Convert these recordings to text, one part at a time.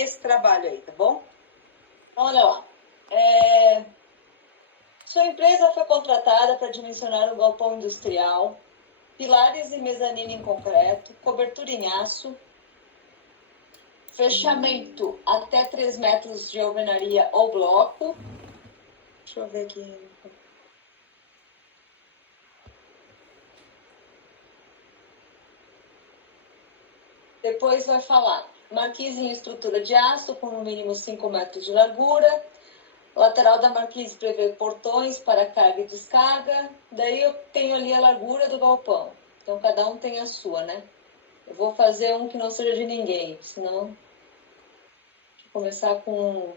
esse trabalho aí, tá bom? Olha lá. Sua empresa foi contratada para dimensionar um galpão industrial, pilares e mezanino em concreto, cobertura em aço, fechamento até 3 metros de alvenaria ou bloco. Deixa eu ver aqui. Depois vai falar marquise em estrutura de aço com no mínimo 5 metros de largura. Lateral da marquise prevê portões para carga e descarga. Daí eu tenho ali a largura do galpão. Então cada um tem a sua, né? Eu vou fazer um que não seja de ninguém, senão... Deixa eu começar com...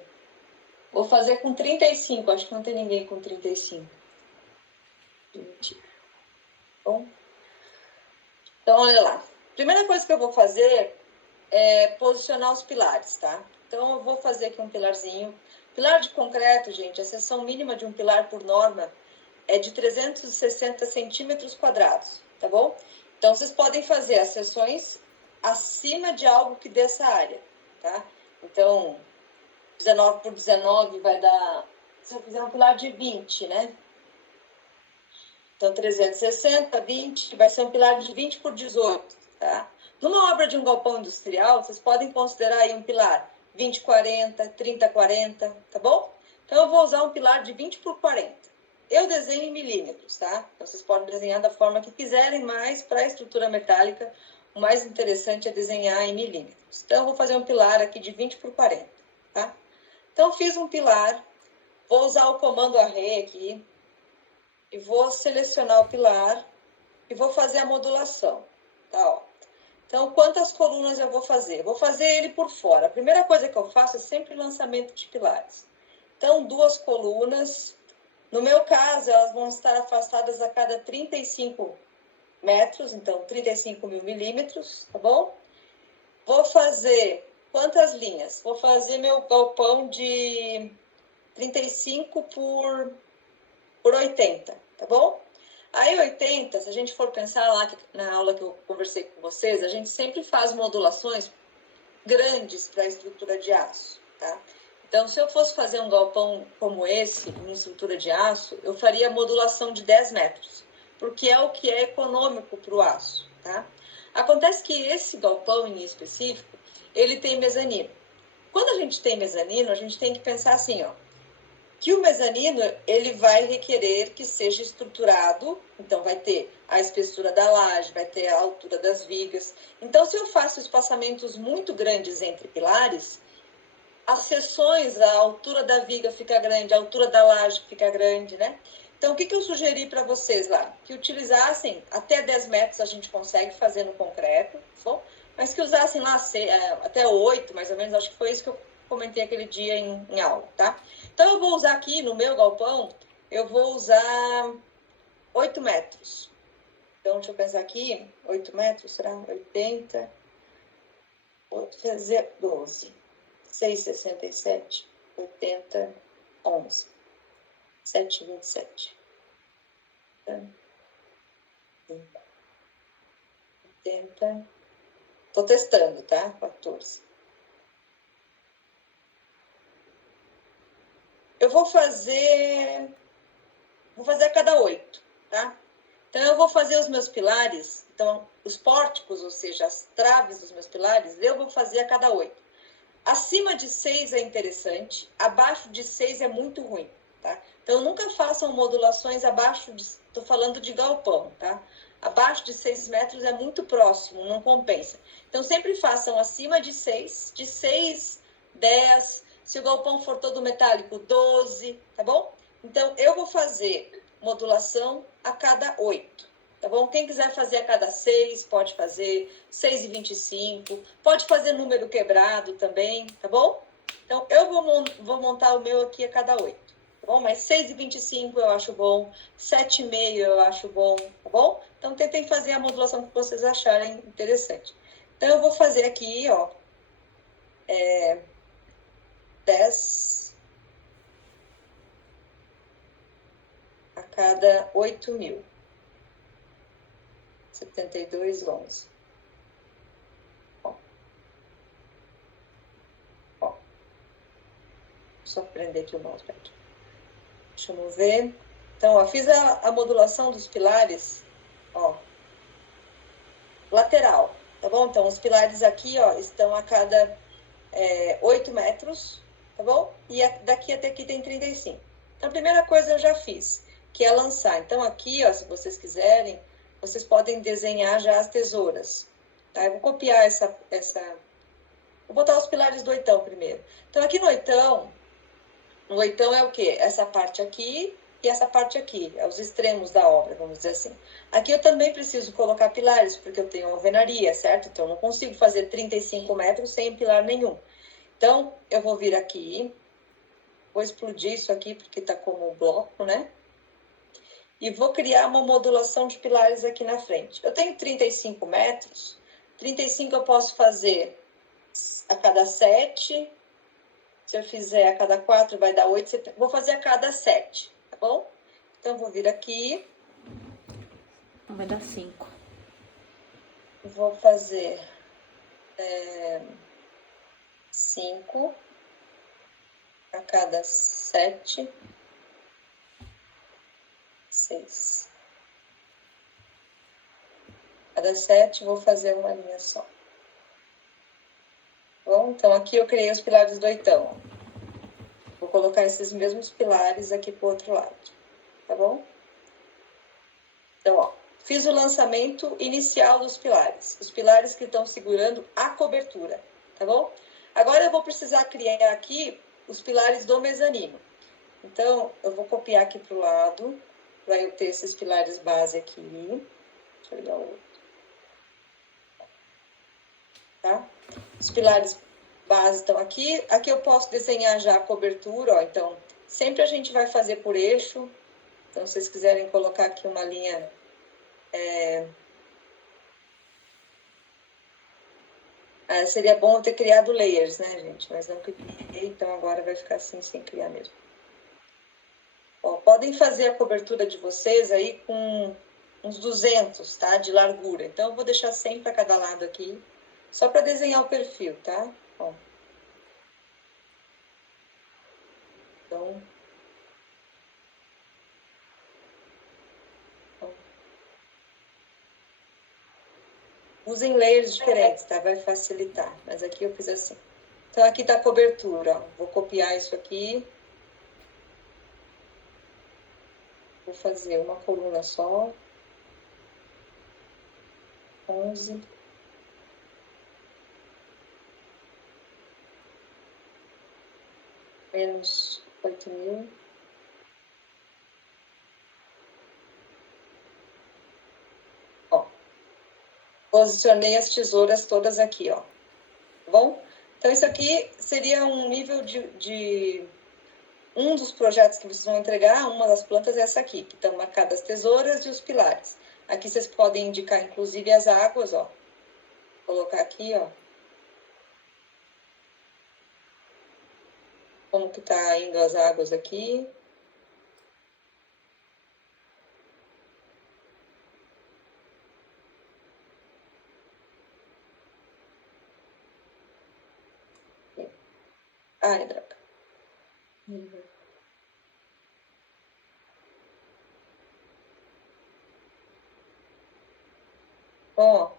Vou fazer com 35, acho que não tem ninguém com 35. Mentira. Bom. Então, olha lá. Primeira coisa que eu vou fazer é posicionar os pilares, tá? Então, eu vou fazer aqui um pilarzinho. Pilar de concreto, gente, a seção mínima de um pilar por norma é de 360 centímetros quadrados, tá bom? Então, vocês podem fazer as seções acima de algo que dê essa área, tá? Então, 19 por 19 vai dar... Se eu fizer um pilar de 20, né? Então, 360, 20, vai ser um pilar de 20 por 18, tá? Numa obra de um galpão industrial, vocês podem considerar aí um pilar 20, 40, 30, 40, tá bom? Então, eu vou usar um pilar de 20 por 40. Eu desenho em milímetros, tá? Então, vocês podem desenhar da forma que quiserem, mas para a estrutura metálica, o mais interessante é desenhar em milímetros. Então, eu vou fazer um pilar aqui de 20 por 40, tá? Então, fiz um pilar, vou usar o comando array aqui, e vou selecionar o pilar e vou fazer a modulação, tá? Ó. Então, quantas colunas eu vou fazer? Vou fazer ele por fora. A primeira coisa que eu faço é sempre lançamento de pilares. Então, 2 colunas. No meu caso, elas vão estar afastadas a cada 35 metros, então 35 mil milímetros, tá bom? Vou fazer quantas linhas? Vou fazer meu galpão de 35 por 80, tá bom? Aí 80, se a gente for pensar lá na aula que eu conversei com vocês, a gente sempre faz modulações grandes para a estrutura de aço, tá? Então, se eu fosse fazer um galpão como esse, em estrutura de aço, eu faria modulação de 10 metros, porque é o que é econômico para o aço, tá? Acontece que esse galpão em específico, ele tem mezanino. Quando a gente tem mezanino, a gente tem que pensar assim, ó, que o mezanino ele vai requerer que seja estruturado, então vai ter a espessura da laje, vai ter a altura das vigas. Então, se eu faço espaçamentos muito grandes entre pilares, as seções, a altura da viga fica grande, a altura da laje fica grande, né? Então, o que eu sugeri para vocês lá? Que utilizassem, até 10 metros a gente consegue fazer no concreto, bom? Mas que usassem lá até 8, mais ou menos, acho que foi isso que eu comentei aquele dia em aula, tá? Então, eu vou usar aqui no meu galpão, eu vou usar 8 metros. Então, deixa eu pensar aqui, 8 metros, será 80, vou fazer 12, 6,67, 80, 11, 7,27. 80, tô testando, tá? 14. Eu vou fazer a cada 8, tá? Então, eu vou fazer os meus pilares, então, os pórticos, ou seja, as traves dos meus pilares, eu vou fazer a cada 8. Acima de 6 é interessante, abaixo de 6 é muito ruim, tá? Então, nunca façam modulações abaixo de... Estou falando de galpão, tá? Abaixo de 6 metros é muito próximo, não compensa. Então, sempre façam acima de 6, 10... Se o galpão for todo metálico, 12, tá bom? Então, eu vou fazer modulação a cada 8, tá bom? Quem quiser fazer a cada 6, pode fazer 6,25, pode fazer número quebrado também, tá bom? Então, eu vou montar o meu aqui a cada 8, tá bom? Mas 6,25 eu acho bom, 7,5 eu acho bom, tá bom? Então, tentem fazer a modulação que vocês acharem interessante. Então, eu vou fazer aqui, ó, 10 a cada 8 mil. 72,11. Bom. Só prender aqui o mousepad. Deixa eu mover. Então, ó, fiz a modulação dos pilares, ó, lateral, tá bom? Então, os pilares aqui, ó, estão a cada 8 metros, tá bom? E daqui até aqui tem 35. Então, a primeira coisa eu já fiz, que é lançar. Então, aqui, ó, se vocês quiserem, vocês podem desenhar já as tesouras, tá? Eu vou copiar essa... Vou botar os pilares do oitão primeiro. Então, aqui no oitão é o quê? Essa parte aqui e essa parte aqui, é os extremos da obra, vamos dizer assim. Aqui eu também preciso colocar pilares, porque eu tenho alvenaria, certo? Então, eu não consigo fazer 35 metros sem pilar nenhum. Então, eu vou vir aqui, vou explodir isso aqui, porque tá como bloco, né? E vou criar uma modulação de pilares aqui na frente. Eu tenho 35 metros, 35 eu posso fazer a cada 7, se eu fizer a cada 4 vai dar 8, vou fazer a cada 7, tá bom? Então, vou vir aqui. Vai dar 5. Vou fazer 5 a cada 7, 6. Cada 7 vou fazer uma linha só. Bom, então aqui eu criei os pilares do oitão. Vou colocar esses mesmos pilares aqui pro outro lado, tá bom? Então, ó, fiz o lançamento inicial dos pilares. Os pilares que estão segurando a cobertura, tá bom? Agora eu vou precisar criar aqui os pilares do mezanino. Então, eu vou copiar aqui pro lado, para eu ter esses pilares base aqui. Deixa eu dar o outro. Tá? Os pilares base estão aqui. Aqui eu posso desenhar já a cobertura, ó. Então, sempre a gente vai fazer por eixo. Então, se vocês quiserem colocar aqui uma linha... seria bom eu ter criado layers, né, gente? Mas não criei, então agora vai ficar assim, sem criar mesmo. Ó, podem fazer a cobertura de vocês aí com uns 200, tá? De largura. Então, eu vou deixar 100 para cada lado aqui, só para desenhar o perfil, tá? Ó. Então... Usem layers diferentes, tá? Vai facilitar. Mas aqui eu fiz assim. Então, aqui tá a cobertura, ó. Vou copiar isso aqui. Vou fazer uma coluna só. 11. Menos 8.000. Ó. Posicionei as tesouras todas aqui, ó. Tá bom? Então, isso aqui seria um nível de... Um dos projetos que vocês vão entregar, uma das plantas é essa aqui, que estão marcadas as tesouras e os pilares. Aqui vocês podem indicar, inclusive, as águas, ó. Vou colocar aqui, ó. Como que tá indo as águas aqui. Ai, droga. Ó,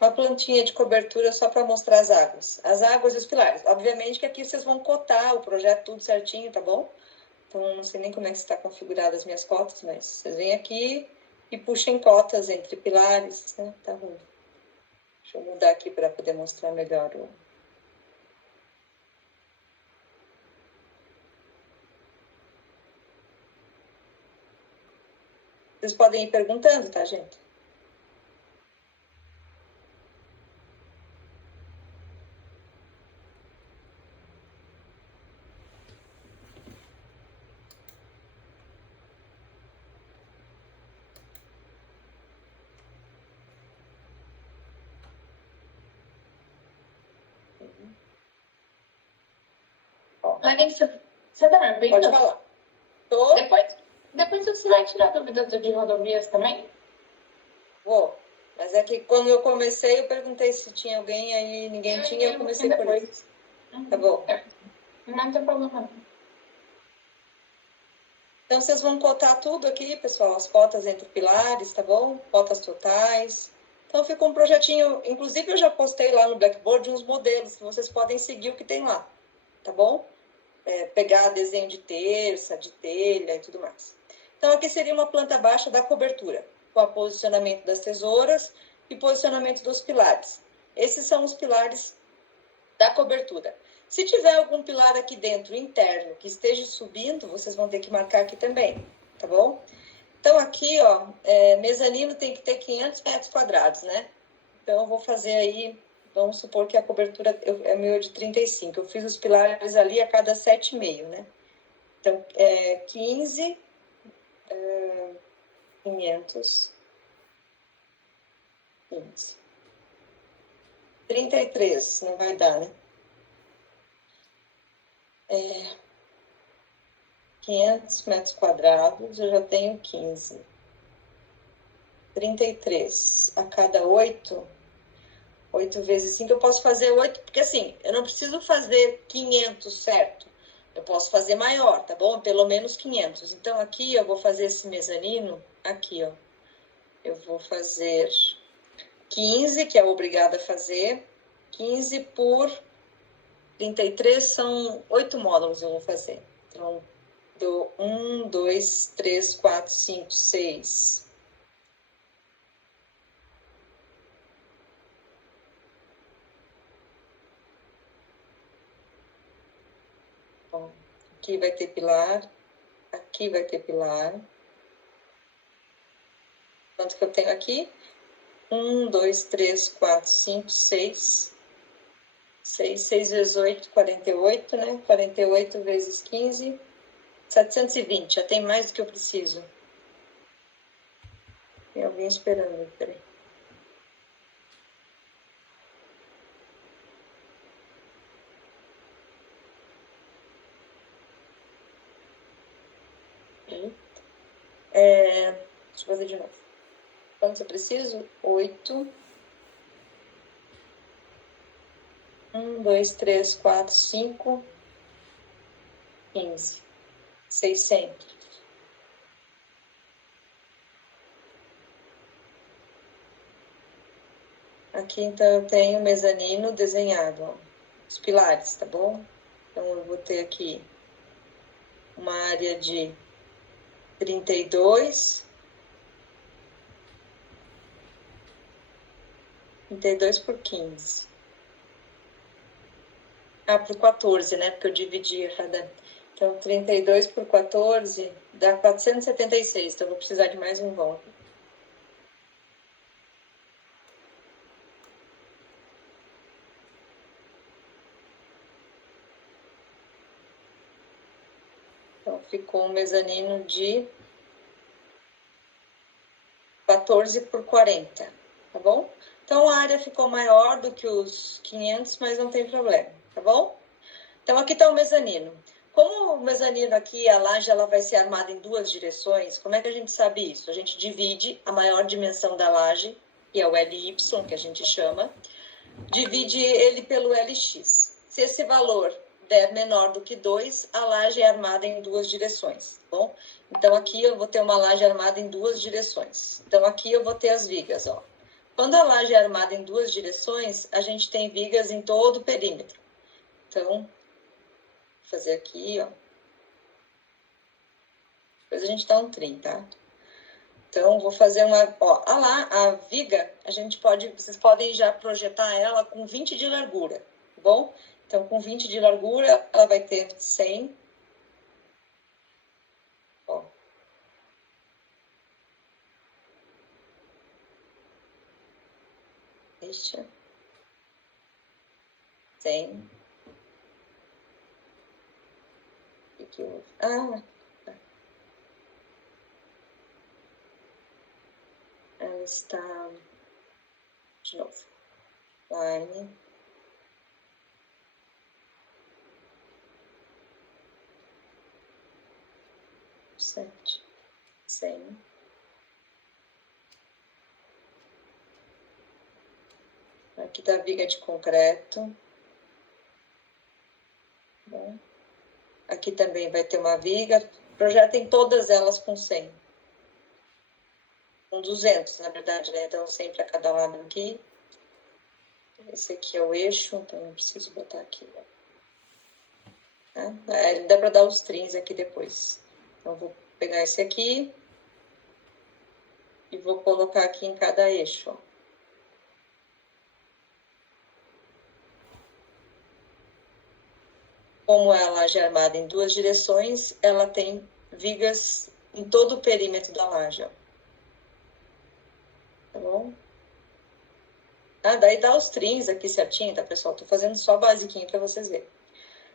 uma plantinha de cobertura só para mostrar as águas. As águas e os pilares. Obviamente que aqui vocês vão cotar o projeto tudo certinho, tá bom? Então, não sei nem como é que está configurado as minhas cotas, mas vocês vêm aqui e puxem cotas entre pilares, né? Tá ruim. Deixa eu mudar aqui para poder mostrar melhor o... Vocês podem ir perguntando, tá, gente? Larissa, você tá me ouvindo? Pode falar. Tô? Depois você vai tirar dúvidas de rodovias também? Vou. Mas é que quando eu comecei, eu perguntei se tinha alguém, aí ninguém tinha, eu comecei por isso. Tá bom. Não tem problema não. Então, vocês vão cotar tudo aqui, pessoal, as cotas entre pilares, tá bom? Cotas totais. Então, ficou um projetinho, inclusive eu já postei lá no Blackboard uns modelos que vocês podem seguir o que tem lá, tá bom? Pegar desenho de terça, de telha e tudo mais. Então, aqui seria uma planta baixa da cobertura, com o posicionamento das tesouras e posicionamento dos pilares. Esses são os pilares da cobertura. Se tiver algum pilar aqui dentro, interno, que esteja subindo, vocês vão ter que marcar aqui também, tá bom? Então, aqui, ó, mezanino tem que ter 500 metros quadrados, né? Então, eu vou fazer aí, vamos supor que a cobertura é meu de 35. Eu fiz os pilares ali a cada 7,5, né? Então, 15, 500, 15. 33, não vai dar, né? 500 metros quadrados, eu já tenho 15. 33 a cada 8, 8 vezes 5, eu posso fazer 8, porque assim, eu não preciso fazer 500, certo? Eu posso fazer maior, tá bom? Pelo menos 500. Então, aqui eu vou fazer esse mezanino, aqui, ó. Eu vou fazer 15, que é obrigada a fazer. 15 por 33 são 8 módulos eu vou fazer. Então, do 1, 2, 3, 4, 5, 6. Bom, aqui vai ter pilar, aqui vai ter pilar. Quanto que eu tenho aqui? 1, 2, 3, 4, 5, 6. 6 vezes 8, 48, né? 48 vezes 15, 720. Já tem mais do que eu preciso. Tem alguém esperando, peraí. Deixa eu fazer de novo. Quanto eu preciso? 8. 1, 2, 3, 4, 5, 15. 600. Aqui, então, eu tenho o mezanino desenhado, ó, os pilares, tá bom? Então, eu vou ter aqui uma área de 32. 32 por 15. Ah, por 14, né? Porque eu dividi cada... Então, 32 por 14 dá 476. Então, eu vou precisar de mais um vão. Então, ficou um mezanino de 14 por 40, tá bom? Então, a área ficou maior do que os 500, mas não tem problema, tá bom? Então, aqui está o mezanino. Como o mezanino aqui, a laje, ela vai ser armada em duas direções, como é que a gente sabe isso? A gente divide a maior dimensão da laje, que é o LY, que a gente chama, divide ele pelo LX. Se esse valor der menor do que 2, a laje é armada em duas direções, tá bom? Então, aqui eu vou ter uma laje armada em duas direções. Então, aqui eu vou ter as vigas, ó. Quando a laje é armada em duas direções, a gente tem vigas em todo o perímetro. Então, vou fazer aqui, ó. Depois a gente dá um trim, tá? Então, vou fazer uma... Ó, a viga, a gente pode... Vocês podem já projetar ela com 20 de largura, tá bom? Então, com 20 de largura, ela vai ter 100. Ó. Deixa. 100. O que eu... Ah, tá. Ela está... De novo. Line. Sete. 100. Aqui tá a viga de concreto. Bom. Aqui também vai ter uma viga. Projetem todas elas com 100. Com 200, na verdade, né? Então, 100 para cada lado aqui. Esse aqui é o eixo, então eu preciso botar aqui. Tá? Dá para dar os trins aqui depois. Então, vou pegar esse aqui e vou colocar aqui em cada eixo, ó. Como a laje é armada em 2 direções, ela tem vigas em todo o perímetro da laje, ó. Tá bom? Daí dá os trins aqui certinho, tá, pessoal? Tô fazendo só basiquinho para vocês verem.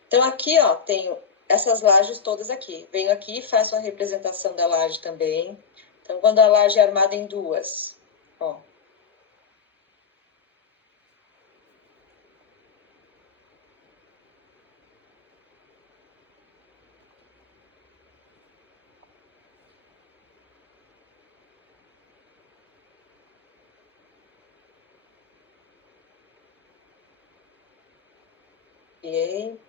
Então, aqui, ó, tenho essas lajes todas aqui. Venho aqui e faço a representação da laje também. Então, quando a laje é armada em 2, ó. Ok.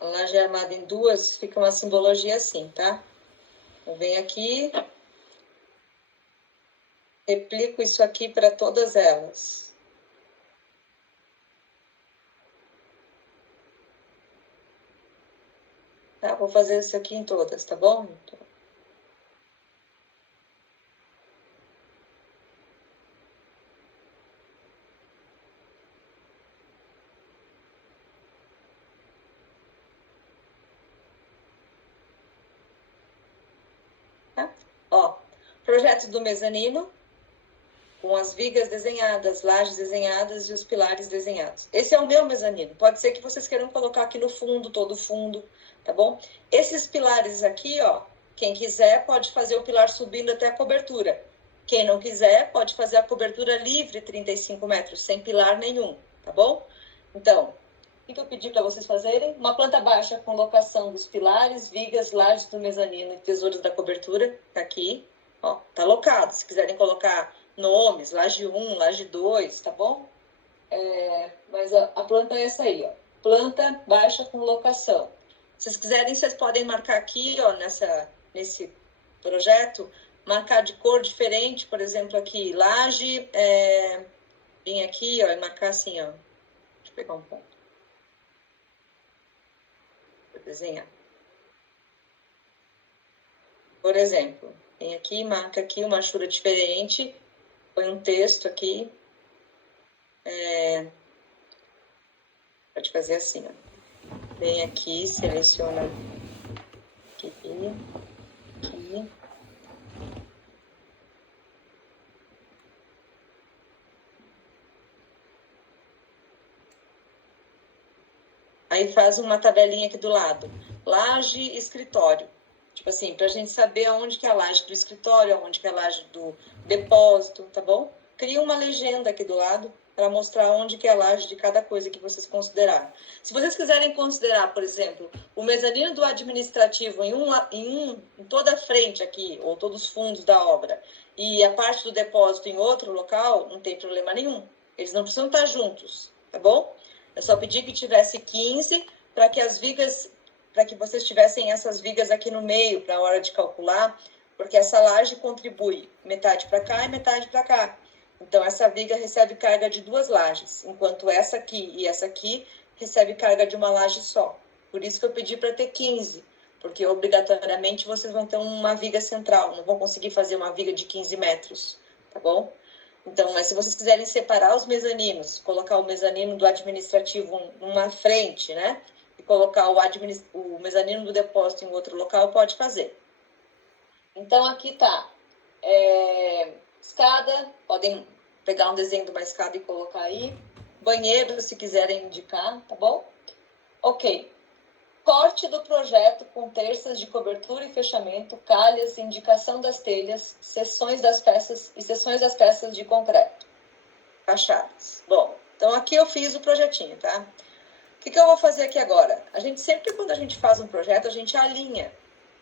A laje é armada em 2, fica uma simbologia assim, tá? Eu venho aqui, replico isso aqui para todas elas. Tá? Vou fazer isso aqui em todas, tá bom? Tá? Ó, projeto do mezanino, com as vigas desenhadas, lajes desenhadas e os pilares desenhados. Esse é o meu mezanino. Pode ser que vocês queiram colocar aqui no fundo, todo o fundo, tá bom? Esses pilares aqui, ó, quem quiser pode fazer o pilar subindo até a cobertura. Quem não quiser pode fazer a cobertura livre, 35 metros, sem pilar nenhum, tá bom? Então, o que eu pedi para vocês fazerem? Uma planta baixa com locação dos pilares, vigas, lajes do mezanino e tesouros da cobertura, tá aqui, ó, tá locado. Se quiserem colocar nomes, laje 1, laje 2, tá bom? Mas a planta é essa aí, ó. Planta baixa com locação. Se vocês quiserem, vocês podem marcar aqui, ó, nesse projeto, marcar de cor diferente, por exemplo, aqui, laje, vim aqui, ó, e marcar assim, ó. Deixa eu pegar um ponto. Vou desenhar. Por exemplo, vem aqui, marca aqui uma achura diferente, põe um texto aqui. Pode fazer assim, ó. Vem aqui, seleciona aqui, aqui. Aí faz uma tabelinha aqui do lado. Laje, escritório. Tipo assim, pra gente saber aonde que é a laje do escritório, aonde que é a laje do depósito, tá bom? Cria uma legenda aqui do lado para mostrar onde que é a laje de cada coisa que vocês consideraram. Se vocês quiserem considerar, por exemplo, o mezanino do administrativo em toda a frente aqui, ou todos os fundos da obra, e a parte do depósito em outro local, não tem problema nenhum. Eles não precisam estar juntos, tá bom? Eu só pedi que tivesse 15 para que as vigas, para que vocês tivessem essas vigas aqui no meio para a hora de calcular, porque essa laje contribui metade para cá e metade para cá. Então, essa viga recebe carga de 2 lajes, enquanto essa aqui e essa aqui recebe carga de uma laje só. Por isso que eu pedi para ter 15, porque obrigatoriamente vocês vão ter uma viga central, não vão conseguir fazer uma viga de 15 metros, tá bom? Então, mas se vocês quiserem separar os mezaninos, colocar o mezanino do administrativo numa frente, né? E colocar o mezanino do depósito em outro local, pode fazer. Então, aqui tá. Escada, podem pegar um desenho de uma escada e colocar aí. Banheiro, se quiserem indicar, tá bom? Ok. Corte do projeto com terças de cobertura e fechamento, calhas, indicação das telhas, seções das peças e seções das peças de concreto. Fachadas. Bom, então aqui eu fiz o projetinho, tá? O que eu vou fazer aqui agora? A gente sempre, quando a gente faz um projeto, a gente alinha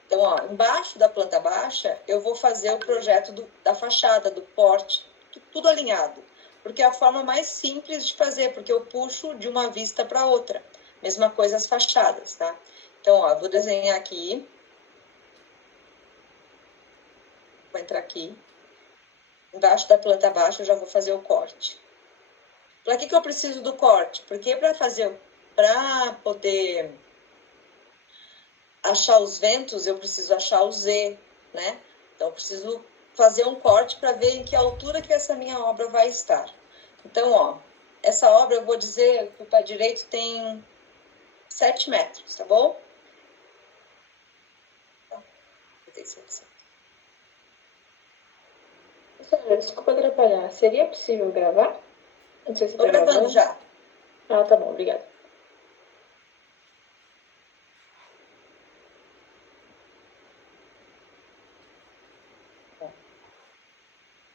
Então, ó, embaixo da planta baixa, eu vou fazer o projeto da fachada, do porte, tudo alinhado. Porque é a forma mais simples de fazer, porque eu puxo de uma vista para outra. Mesma coisa as fachadas, tá? Então, ó, eu vou desenhar aqui. Vou entrar aqui. Embaixo da planta baixa, eu já vou fazer o corte. Para que eu preciso do corte? Porque para poder achar os ventos, eu preciso achar o Z, né? Então, eu preciso fazer um corte para ver em que altura que essa minha obra vai estar. Então, ó, essa obra, eu vou dizer que o pé direito tem 7 metros, tá bom? Desculpa atrapalhar. Seria possível gravar? Não sei se Tô gravando já. Ah, tá bom, obrigada.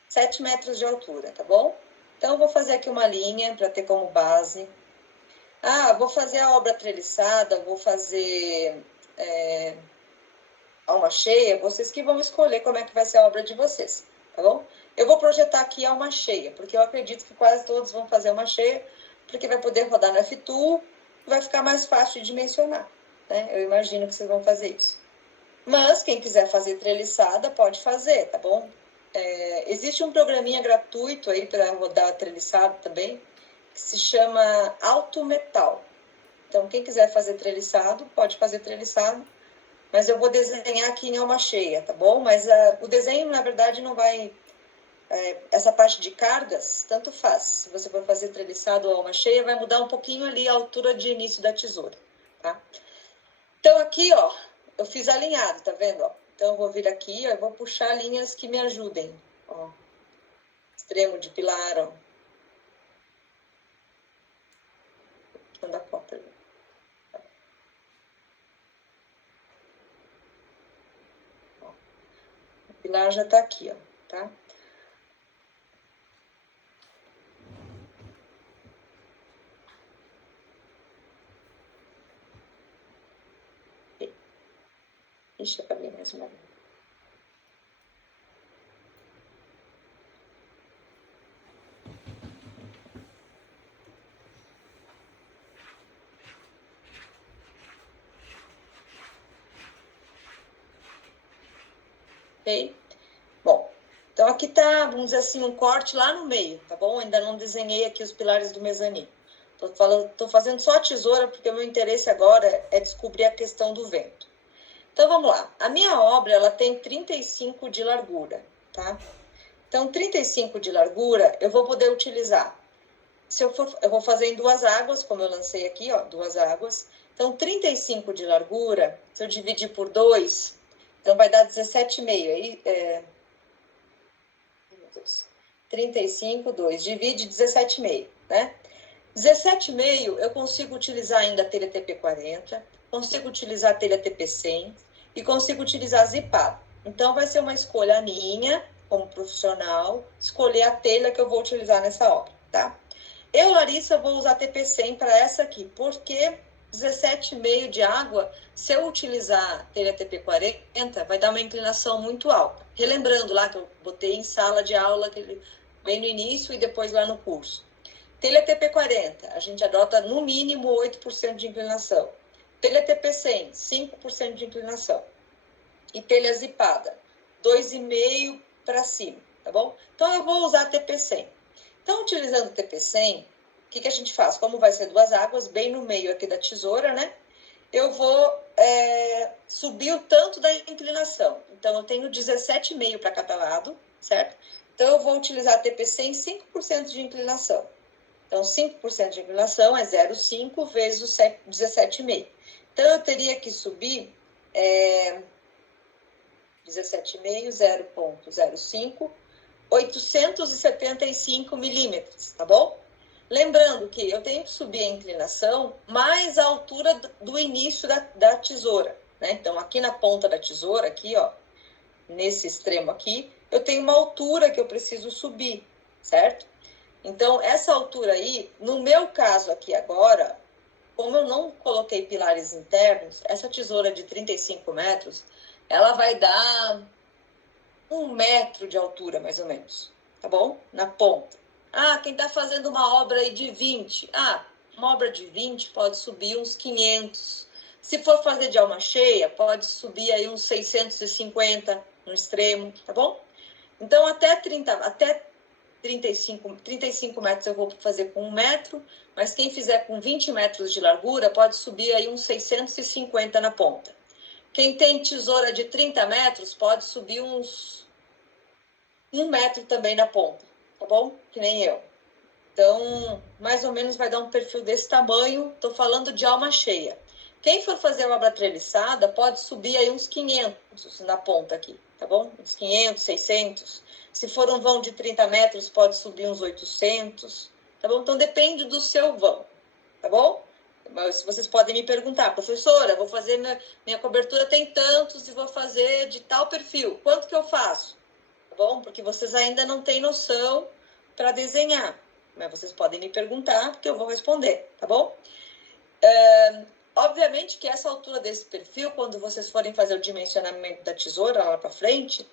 Sete metros de altura, tá bom? Então, eu vou fazer aqui uma linha para ter como base. Ah, vou fazer a obra treliçada, vou fazer alma cheia. Vocês que vão escolher como é que vai ser a obra de vocês, tá bom? Eu vou projetar aqui alma cheia, porque eu acredito que quase todos vão fazer alma cheia, porque vai poder rodar no F-Tool, vai ficar mais fácil de dimensionar, né? Eu imagino que vocês vão fazer isso. Mas, quem quiser fazer treliçada, pode fazer, tá bom? Existe um programinha gratuito aí para rodar treliçado também, que se chama Autometal. Então, quem quiser fazer treliçado, pode fazer treliçado, mas eu vou desenhar aqui em alma cheia, tá bom? Mas o desenho, na verdade, não vai... essa parte de cargas, tanto faz. Se você for fazer treliçado ou alma cheia, vai mudar um pouquinho ali a altura de início da tesoura, tá? Então, aqui, ó, eu fiz alinhado, tá vendo? Ó? Então, eu vou vir aqui, ó, eu vou puxar linhas que me ajudem. Ó. Extremo de pilar, ó. Não dá conta. Ó. O pilar já tá aqui, ó, tá? Ixi, acabei mais uma vez. Ok? Bom, então aqui tá, vamos dizer assim, um corte lá no meio, tá bom? Ainda não desenhei aqui os pilares do mezanino. Tô fazendo só a tesoura, porque o meu interesse agora é descobrir a questão do vento. Então, vamos lá. A minha obra, ela tem 35 de largura, tá? Então, 35 de largura, eu vou poder utilizar. Eu vou fazer em 2 águas, como eu lancei aqui, ó, 2 águas. Então, 35 de largura, se eu dividir por 2, então vai dar 17,5. Aí, 35, 2, divide 17,5, né? 17,5 eu consigo utilizar ainda a telha TP40, consigo utilizar a telha TP100 e consigo utilizar zipado. Então, vai ser uma escolha minha, como profissional, escolher a telha que eu vou utilizar nessa obra, tá? Eu, Larissa, vou usar TP100 para essa aqui, porque 17,5 de água, se eu utilizar telha TP40, vai dar uma inclinação muito alta. Relembrando lá que eu botei em sala de aula, bem no início e depois lá no curso. Telha TP40, a gente adota no mínimo 8% de inclinação. Telha TP100, 5% de inclinação. E telha zipada, 2,5 para cima, tá bom? Então, eu vou usar a TP100. Então, utilizando o TP100, o que a gente faz? Como vai ser 2 águas, bem no meio aqui da tesoura, né? Eu vou subir o tanto da inclinação. Então, eu tenho 17,5 para cada lado, certo? Então, eu vou utilizar a TP100, 5% de inclinação. Então, 5% de inclinação é 0,5 vezes o 17,5. Então, eu teria que subir 17,5, 0,05, 875 milímetros, tá bom? Lembrando que eu tenho que subir a inclinação mais a altura do início da tesoura, né? Então, aqui na ponta da tesoura, aqui, ó, nesse extremo aqui, eu tenho uma altura que eu preciso subir, certo? Então, essa altura aí, no meu caso aqui agora, como eu não coloquei pilares internos, essa tesoura de 35 metros, ela vai dar 1 metro de altura, mais ou menos, tá bom? Na ponta. Ah, quem está fazendo uma obra aí de 20? Ah, uma obra de 20 pode subir uns 500. Se for fazer de alma cheia, pode subir aí uns 650 no extremo, tá bom? Então, até 35 metros eu vou fazer com 1 metro, mas quem fizer com 20 metros de largura pode subir aí uns 650 na ponta. Quem tem tesoura de 30 metros pode subir uns 1 metro também na ponta, tá bom? Que nem eu. Então, mais ou menos vai dar um perfil desse tamanho. Tô falando de alma cheia. Quem for fazer obra treliçada pode subir aí uns 500 na ponta aqui, tá bom? Uns 500, 600. Se for um vão de 30 metros, pode subir uns 800, tá bom? Então, depende do seu vão, tá bom? Mas vocês podem me perguntar, professora, vou fazer minha cobertura tem tantos e vou fazer de tal perfil. Quanto que eu faço? Tá bom? Porque vocês ainda não têm noção para desenhar. Mas vocês podem me perguntar, porque eu vou responder, tá bom? Obviamente que essa altura desse perfil, quando vocês forem fazer o dimensionamento da tesoura lá para frente,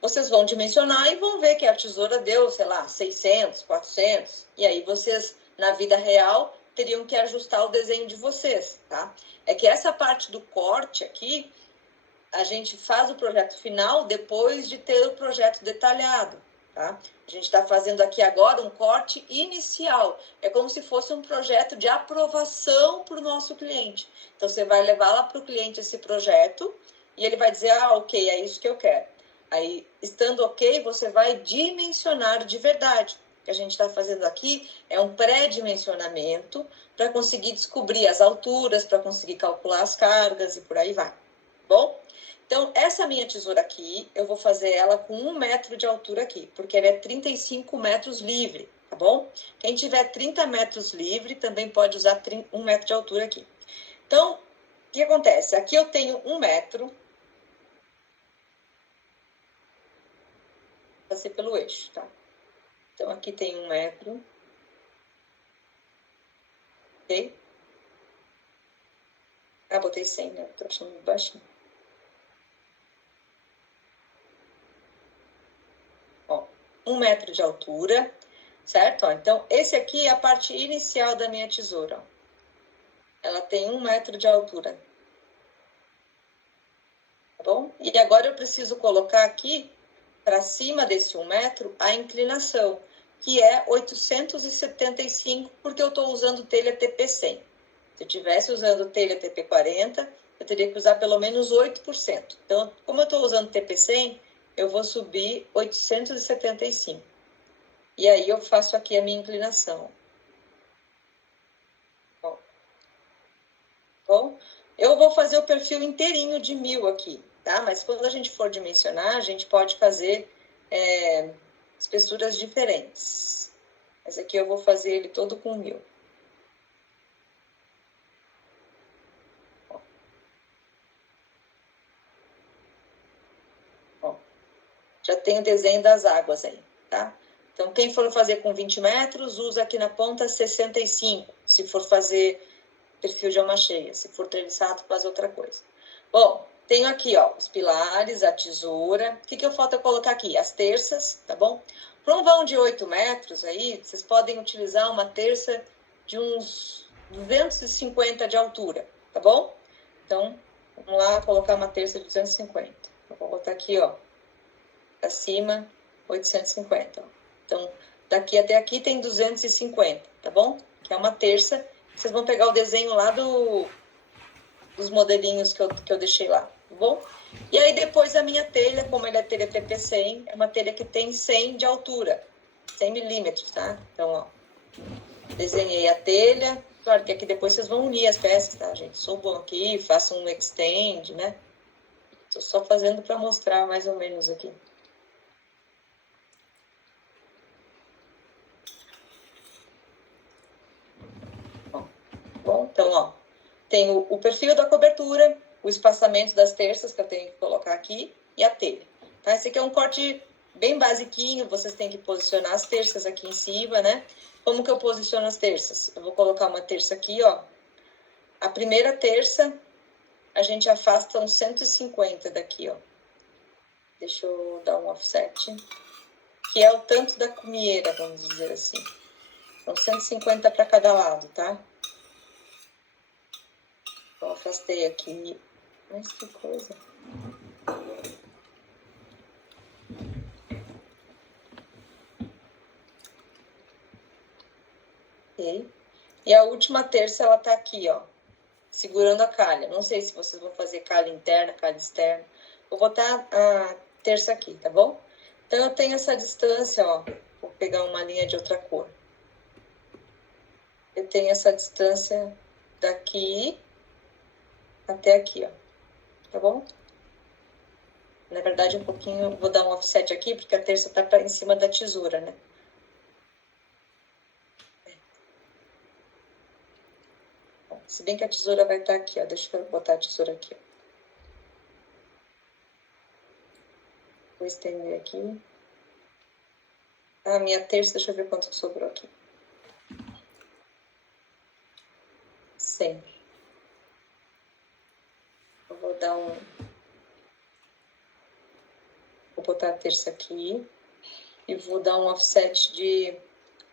vocês vão dimensionar e vão ver que a tesoura deu, sei lá, 600, 400. E aí vocês, na vida real, teriam que ajustar o desenho de vocês, tá? É que essa parte do corte aqui, a gente faz o projeto final depois de ter o projeto detalhado, tá? A gente está fazendo aqui agora um corte inicial. É como se fosse um projeto de aprovação para o nosso cliente. Então, você vai levar lá para o cliente esse projeto e ele vai dizer, ah, ok, é isso que eu quero. Aí, estando ok, você vai dimensionar de verdade. O que a gente está fazendo aqui é um pré-dimensionamento para conseguir descobrir as alturas, para conseguir calcular as cargas e por aí vai. Bom? Então, essa minha tesoura aqui, eu vou fazer ela com 1 metro de altura aqui, porque ela é 35 metros livre, tá bom? Quem tiver 30 metros livre também pode usar 1 metro de altura aqui. Então, o que acontece? Aqui eu tenho 1 metro. Vai ser pelo eixo, tá? Então, aqui tem 1 metro. Ok? Ah, botei 100, né? Tô achando muito baixinho. Ó, 1 metro de altura, certo? Ó, então, esse aqui é a parte inicial da minha tesoura. Ó. Ela tem 1 metro de altura. Tá bom? E agora eu preciso colocar aqui, para cima desse 1 metro, a inclinação, que é 875, porque eu estou usando telha TP100. Se eu estivesse usando telha TP40, eu teria que usar pelo menos 8%. Então, como eu estou usando TP100, eu vou subir 875. E aí eu faço aqui a minha inclinação. Bom, eu vou fazer o perfil inteirinho de 1000 aqui, tá? Mas quando a gente for dimensionar, a gente pode fazer espessuras diferentes. Mas aqui eu vou fazer ele todo com 1000. Já tem o desenho das águas aí, tá? Então, quem for fazer com 20 metros, usa aqui na ponta 65, se for fazer perfil de alma cheia. Se for treliçado, faz outra coisa. Bom, tenho aqui, ó, os pilares, a tesoura. O que falta eu colocar aqui? As terças, tá bom? Para um vão de 8 metros aí, vocês podem utilizar uma terça de uns 250 de altura, tá bom? Então, vamos lá colocar uma terça de 250. Eu vou botar aqui, ó, acima, 850. Ó. Então, daqui até aqui tem 250, tá bom? Que é uma terça. Vocês vão pegar o desenho lá dos modelinhos que eu deixei lá, tá bom? E aí, depois a minha telha, como ela é telha TP100, é uma telha que tem 100 de altura, 100 milímetros, tá? Então, ó, desenhei a telha. Claro que aqui depois vocês vão unir as peças, tá, gente? Subam aqui, façam um extend, né? Tô só fazendo para mostrar mais ou menos aqui. Bom, então, ó, tem o perfil da cobertura, o espaçamento das terças que eu tenho que colocar aqui e a telha. Tá? Esse aqui é um corte bem basiquinho, vocês têm que posicionar as terças aqui em cima, né? Como que eu posiciono as terças? Eu vou colocar uma terça aqui, ó. A primeira terça, a gente afasta uns 150 daqui, ó. Deixa eu dar um offset. Que é o tanto da cumieira, vamos dizer assim. Então, 150 para cada lado, tá? Então, afastei aqui. Mas que coisa. Ok. E a última terça, ela tá aqui, ó. Segurando a calha. Não sei se vocês vão fazer calha interna, calha externa. Vou botar a terça aqui, tá bom? Então, eu tenho essa distância, ó. Vou pegar uma linha de outra cor. Eu tenho essa distância daqui até aqui, ó. Tá bom? Na verdade, um pouquinho, vou dar um offset aqui, porque a terça tá em cima da tesoura, né? Se bem que a tesoura vai estar aqui, ó. Deixa eu botar a tesoura aqui, ó. Vou estender aqui. A minha terça, deixa eu ver quanto sobrou aqui. 100. Eu vou dar um... Vou botar a terça aqui. E vou dar um offset de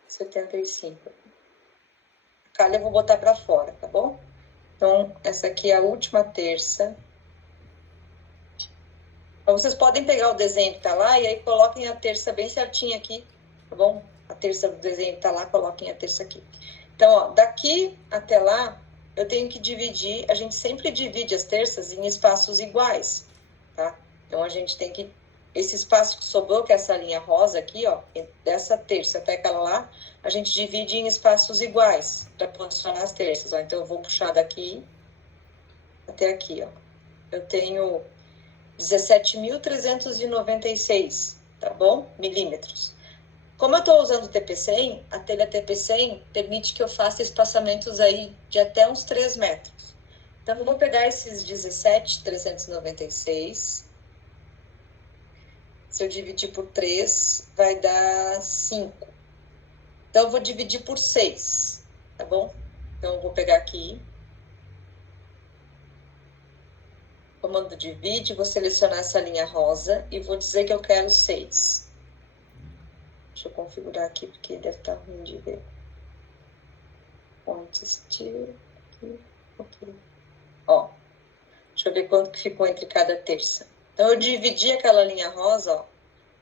75. A calha eu vou botar para fora, tá bom? Então, essa aqui é a última terça. Então, vocês podem pegar o desenho que tá lá e aí coloquem a terça bem certinha aqui, tá bom? A terça do desenho que tá lá, coloquem a terça aqui. Então, ó, daqui até lá, eu tenho que dividir, a gente sempre divide as terças em espaços iguais, tá? Então, a gente tem que, esse espaço que sobrou, que é essa linha rosa aqui, ó, dessa terça até aquela lá, a gente divide em espaços iguais para posicionar as terças, ó. Então, eu vou puxar daqui até aqui, ó. Eu tenho 17.396, tá bom? Milímetros. Como eu estou usando o TP100, a telha TP100 permite que eu faça espaçamentos aí de até uns 3 metros. Então, eu vou pegar esses 17.396. Se eu dividir por 3, vai dar 5. Então, eu vou dividir por 6, tá bom? Então, eu vou pegar aqui. Comando divide, vou selecionar essa linha rosa e vou dizer que eu quero 6. Deixa eu configurar aqui, porque deve estar ruim de ver. Font style. Ok. Ó, deixa eu ver quanto que ficou entre cada terça. Então, eu dividi aquela linha rosa, ó.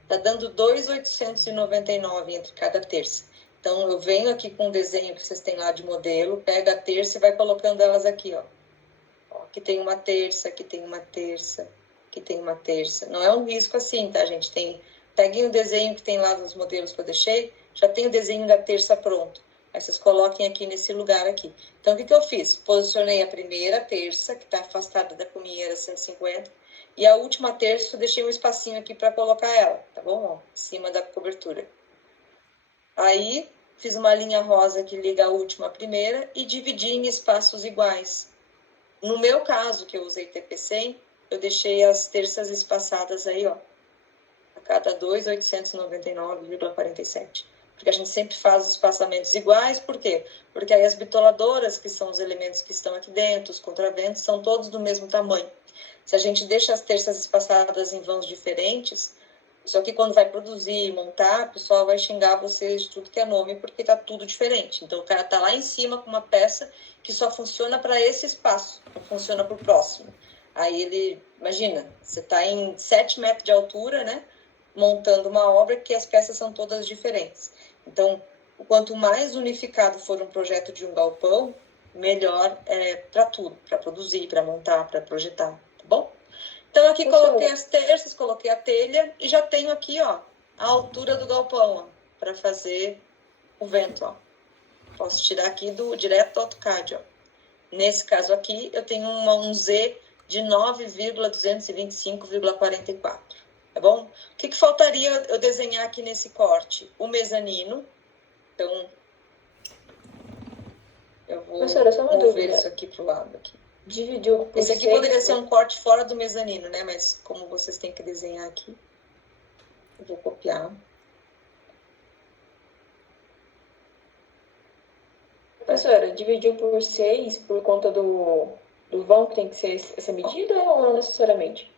Tá dando 2.899 entre cada terça. Então, eu venho aqui com o desenho que vocês têm lá de modelo, pega a terça e vai colocando elas aqui, ó. Aqui tem uma terça, aqui tem uma terça, aqui tem uma terça. Não é um risco assim, tá, gente? Peguem o desenho que tem lá nos modelos que eu deixei, já tem o desenho da terça pronto. Aí vocês coloquem aqui nesse lugar aqui. Então, o que eu fiz? Posicionei a primeira terça, que está afastada da cumieira 150, e a última terça eu deixei um espacinho aqui para colocar ela, tá bom? Ó, em cima da cobertura. Aí, fiz uma linha rosa que liga a última à primeira e dividi em espaços iguais. No meu caso, que eu usei TP100, eu deixei as terças espaçadas aí, ó. A cada 2.899,47. Porque a gente sempre faz os espaçamentos iguais, por quê? Porque aí as bitoladoras, que são os elementos que estão aqui dentro, os contraventos, são todos do mesmo tamanho. Se a gente deixa as terças espaçadas em vãos diferentes, só que quando vai produzir, montar, o pessoal vai xingar vocês de tudo que é nome, porque tá tudo diferente. Então, o cara tá lá em cima com uma peça que só funciona para esse espaço, não funciona para o próximo. Aí ele, imagina, você tá em 7 metros de altura, né? Montando uma obra que as peças são todas diferentes. Então, quanto mais unificado for um projeto de um galpão, melhor é para tudo, para produzir, para montar, para projetar, tá bom? Então, aqui coloquei as terças, coloquei a telha e já tenho aqui, ó, a altura do galpão, ó, para fazer o vento, ó. Posso tirar aqui direto do AutoCAD, ó. Nesse caso aqui, eu tenho um Z de 9,225,44, tá bom? O que faltaria eu desenhar aqui nesse corte? O mezanino. Então, eu vou mover isso aqui pro lado aqui. Dividiu por Esse aqui poderia ser um corte fora do mezanino, né? Mas como vocês têm que desenhar aqui, eu vou copiar. Professora, dividiu por 6 por conta do do vão que tem que ser essa medida ou não necessariamente?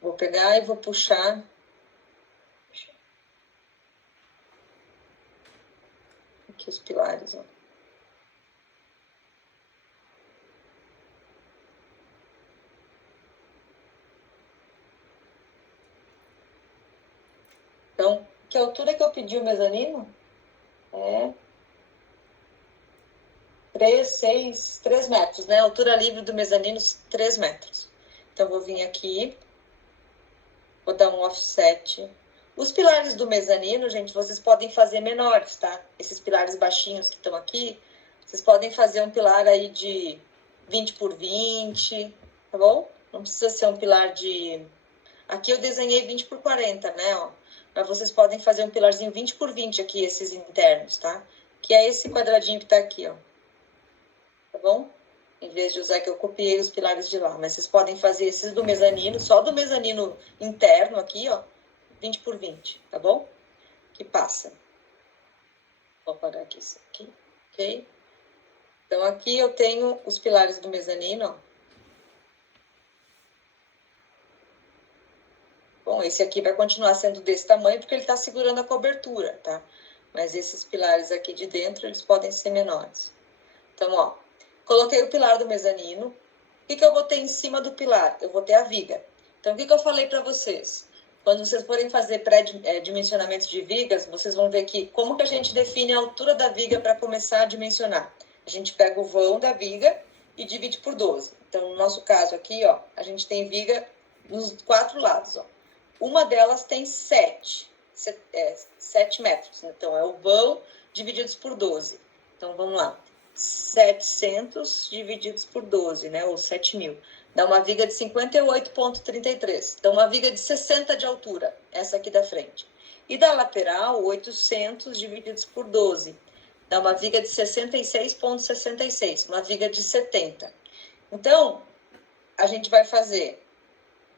Vou pegar e vou puxar. Aqui os pilares, ó. Então, que altura que eu pedi o mezanino? É 3 metros, né? Altura livre do mezanino, 3 metros. Então, vou vir aqui, vou dar um offset. Os pilares do mezanino, gente, vocês podem fazer menores, tá? Esses pilares baixinhos que estão aqui, vocês podem fazer um pilar aí de 20 por 20, tá bom? Não precisa ser um pilar de... Aqui eu desenhei 20 por 40, né, ó. Mas vocês podem fazer um pilarzinho 20 por 20 aqui, esses internos, tá? Que é esse quadradinho que tá aqui, ó. Tá bom? Em vez de usar que eu copiei os pilares de lá. Mas vocês podem fazer esses do mezanino, só do mezanino interno aqui, ó. 20 por 20, tá bom? Que passa. Vou apagar aqui isso aqui, ok? Então, aqui eu tenho os pilares do mezanino, ó. Bom, esse aqui vai continuar sendo desse tamanho porque ele tá segurando a cobertura, tá? Mas esses pilares aqui de dentro, eles podem ser menores. Então, ó, coloquei o pilar do mezanino. O que eu vou ter em cima do pilar? Eu vou ter a viga. Então, o que eu falei para vocês? Quando vocês forem fazer pré-dimensionamento de vigas, vocês vão ver que como que a gente define a altura da viga para começar a dimensionar. A gente pega o vão da viga e divide por 12. Então, no nosso caso aqui, ó, a gente tem viga nos 4 lados, ó. Uma delas tem 7 metros. Então, é o vão divididos por 12. Então, vamos lá. 700 divididos por 12, né? Ou 7.000. Dá uma viga de 58,33. Então, uma viga de 60 de altura. Essa aqui da frente. E da lateral, 800 divididos por 12. Dá uma viga de 66,66. Uma viga de 70. Então, a gente vai fazer...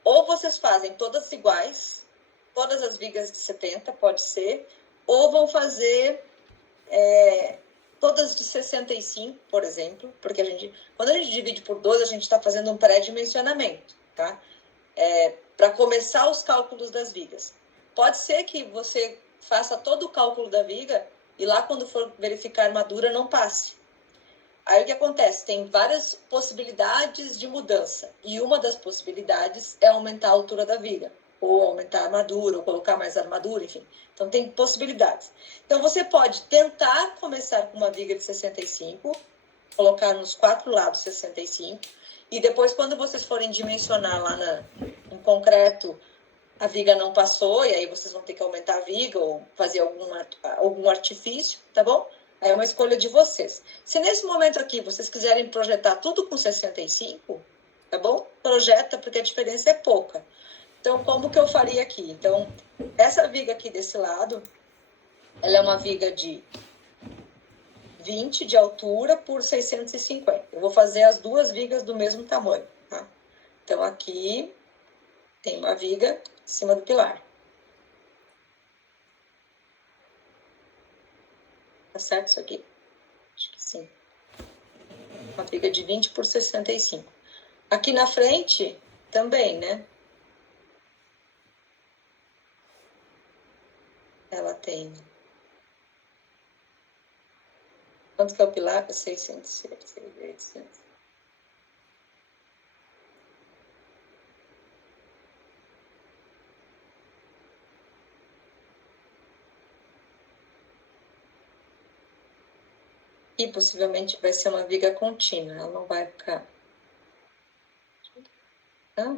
Ou vocês fazem todas iguais, todas as vigas de 70, pode ser, ou vão fazer todas de 65, por exemplo, porque quando a gente divide por 12, a gente está fazendo um pré-dimensionamento, tá? Para começar os cálculos das vigas. Pode ser que você faça todo o cálculo da viga e lá quando for verificar a armadura não passe. Aí o que acontece? Tem várias possibilidades de mudança. E uma das possibilidades é aumentar a altura da viga. Ou aumentar a armadura, ou colocar mais armadura, enfim. Então tem possibilidades. Então você pode tentar começar com uma viga de 65, colocar nos 4 lados 65, e depois quando vocês forem dimensionar lá no concreto, a viga não passou, e aí vocês vão ter que aumentar a viga ou fazer algum artifício, tá bom? É uma escolha de vocês. Se nesse momento aqui vocês quiserem projetar tudo com 65, tá bom? Projeta, porque a diferença é pouca. Então, como que eu faria aqui? Então, essa viga aqui desse lado, ela é uma viga de 20 de altura por 650. Eu vou fazer as duas vigas do mesmo tamanho, tá? Então, aqui tem uma viga em cima do pilar. Tá certo isso aqui? Acho que sim. Uma viga de 20 por 65. Aqui na frente, também, né? Ela tem... Quanto que é o pilar? 600. E possivelmente vai ser uma viga contínua, ela não vai ficar... Ah.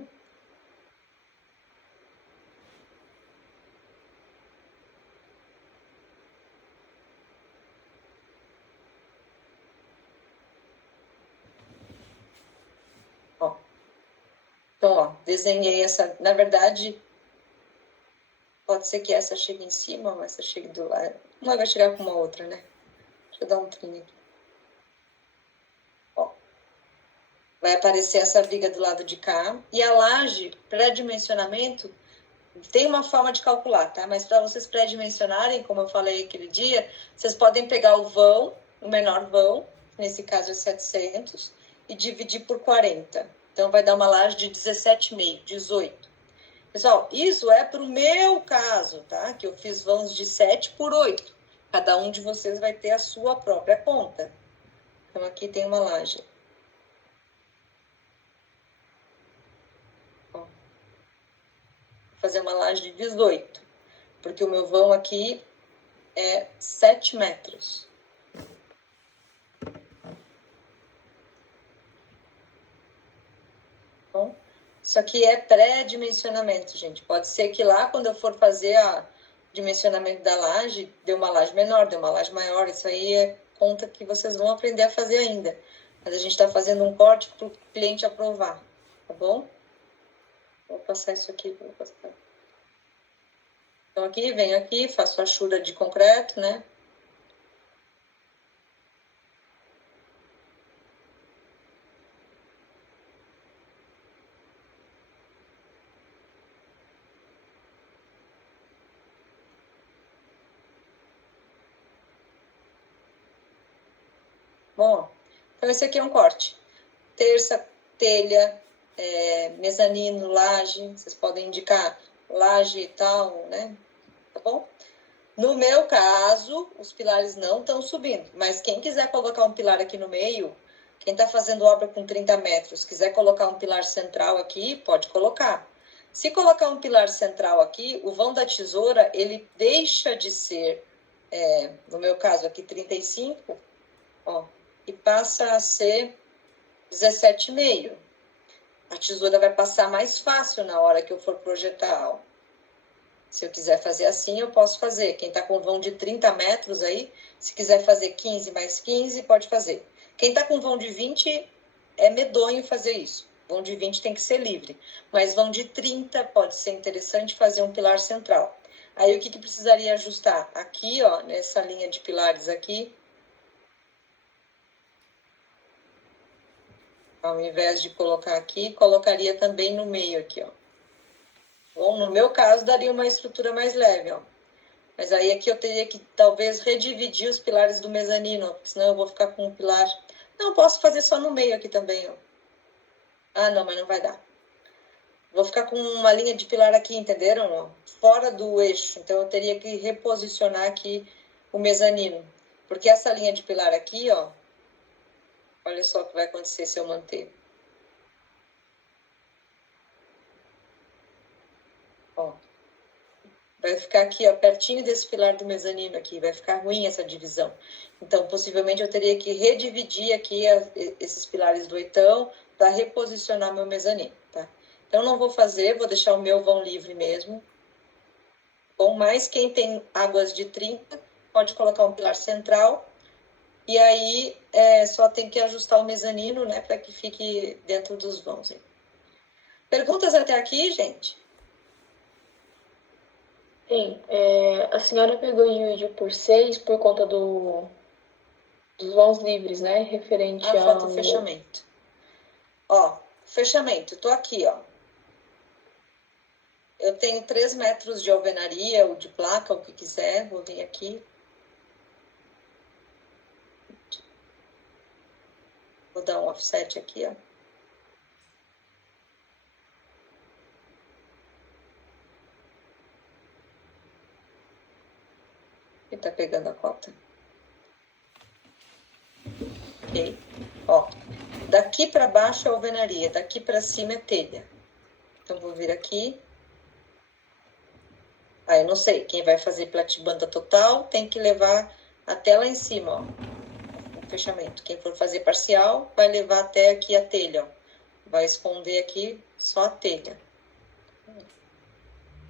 Ó. Então, ó, desenhei essa... Na verdade, pode ser que essa chegue em cima, ou essa chegue do lado. Uma vai chegar com uma outra, né? Deixa eu dar um trim aqui. Ó. Vai aparecer essa viga do lado de cá. E a laje, pré-dimensionamento, tem uma forma de calcular, tá? Mas para vocês pré-dimensionarem, como eu falei aquele dia, vocês podem pegar o vão, o menor vão, nesse caso é 700, e dividir por 40. Então, vai dar uma laje de 17,5, 18. Pessoal, isso é para o meu caso, tá? Que eu fiz vãos de 7 por 8. Cada um de vocês vai ter a sua própria conta. Então, aqui tem uma laje. Ó. Vou fazer uma laje de 18. Porque o meu vão aqui é 7 metros. Bom, isso aqui é pré-dimensionamento, gente. Pode ser que lá, quando eu for fazer o dimensionamento da laje, dê uma laje menor, dê uma laje maior. Isso aí é conta que vocês vão aprender a fazer ainda. Mas a gente está fazendo um corte para o cliente aprovar, tá bom? Vou passar isso aqui. Vou passar. Então, aqui, venho aqui, faço a achura de concreto, né? Bom, então esse aqui é um corte. Terça, telha, mezanino, laje, vocês podem indicar laje e tal, né? Tá bom? No meu caso, os pilares não estão subindo, mas quem quiser colocar um pilar aqui no meio, quem está fazendo obra com 30 metros, quiser colocar um pilar central aqui, pode colocar. Se colocar um pilar central aqui, o vão da tesoura, ele deixa de ser, no meu caso aqui, 35, ó, e passa a ser 17,5. A tesoura vai passar mais fácil na hora que eu for projetar, ó. Se eu quiser fazer assim, eu posso fazer. Quem está com vão de 30 metros aí, se quiser fazer 15 mais 15, pode fazer. Quem está com vão de 20, é medonho fazer isso. Vão de 20 tem que ser livre. Mas vão de 30, pode ser interessante fazer um pilar central. Aí, o que precisaria ajustar? Aqui, ó, nessa linha de pilares aqui, ao invés de colocar aqui, colocaria também no meio aqui, ó. Bom, no meu caso, daria uma estrutura mais leve, ó. Mas aí aqui eu teria que, talvez, redividir os pilares do mezanino, ó, porque senão eu vou ficar com um pilar... Não, posso fazer só no meio aqui também, ó. Ah, não, mas não vai dar. Vou ficar com uma linha de pilar aqui, entenderam? Ó? Fora do eixo. Então, eu teria que reposicionar aqui o mezanino. Porque essa linha de pilar aqui, ó, olha só o que vai acontecer se eu manter. Ó. Vai ficar aqui, ó, pertinho desse pilar do mezanino aqui. Vai ficar ruim essa divisão. Então, possivelmente, eu teria que redividir aqui esses pilares do oitão para reposicionar meu mezanino, tá? Então, não vou fazer, vou deixar o meu vão livre mesmo. Bom, mas quem tem águas de 30, pode colocar um pilar central. E aí, só tem que ajustar o mezanino, né, para que fique dentro dos vãos. Hein? Perguntas até aqui, gente? Sim, a senhora pegou e dividiu por 6 por conta dos vãos livres, né? Referente ao... Falta o fechamento. Ó, fechamento, tô aqui, ó. Eu tenho 3 metros de alvenaria, ou de placa, o que quiser, vou vir aqui. Vou dar um offset aqui, ó. E tá pegando a cota. Ok? Ó, daqui para baixo é alvenaria, daqui para cima é telha. Então, vou vir aqui. Ah, eu não sei, quem vai fazer platibanda total tem que levar até lá em cima, ó. O fechamento. Quem for fazer parcial, vai levar até aqui a telha, ó. Vai esconder aqui só a telha.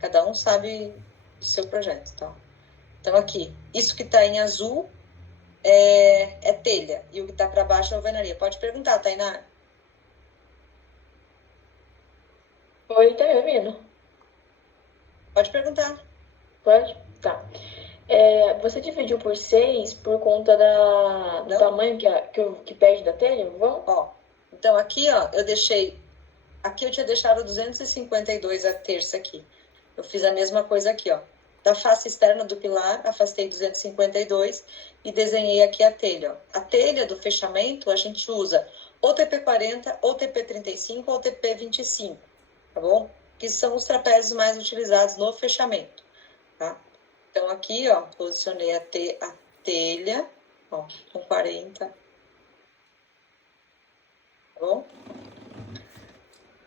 Cada um sabe o seu projeto, tá? Então, aqui, isso que tá em azul é telha. E o que tá para baixo é alvenaria. Pode perguntar, Tainá. Oi, tá me ouvindo? Pode perguntar. Pode? Tá. Você dividiu por 6 por conta do Não. tamanho que perde da telha, vão? Ó, então aqui, ó, eu deixei... Aqui eu tinha deixado 252 a terça aqui. Eu fiz a mesma coisa aqui, ó. Da face externa do pilar, afastei 252 e desenhei aqui a telha, ó. A telha do fechamento, a gente usa ou TP40, ou TP35, ou TP25, tá bom? Que são os trapézios mais utilizados no fechamento, tá? Então, aqui, ó, posicionei a telha, ó, com 40, tá bom?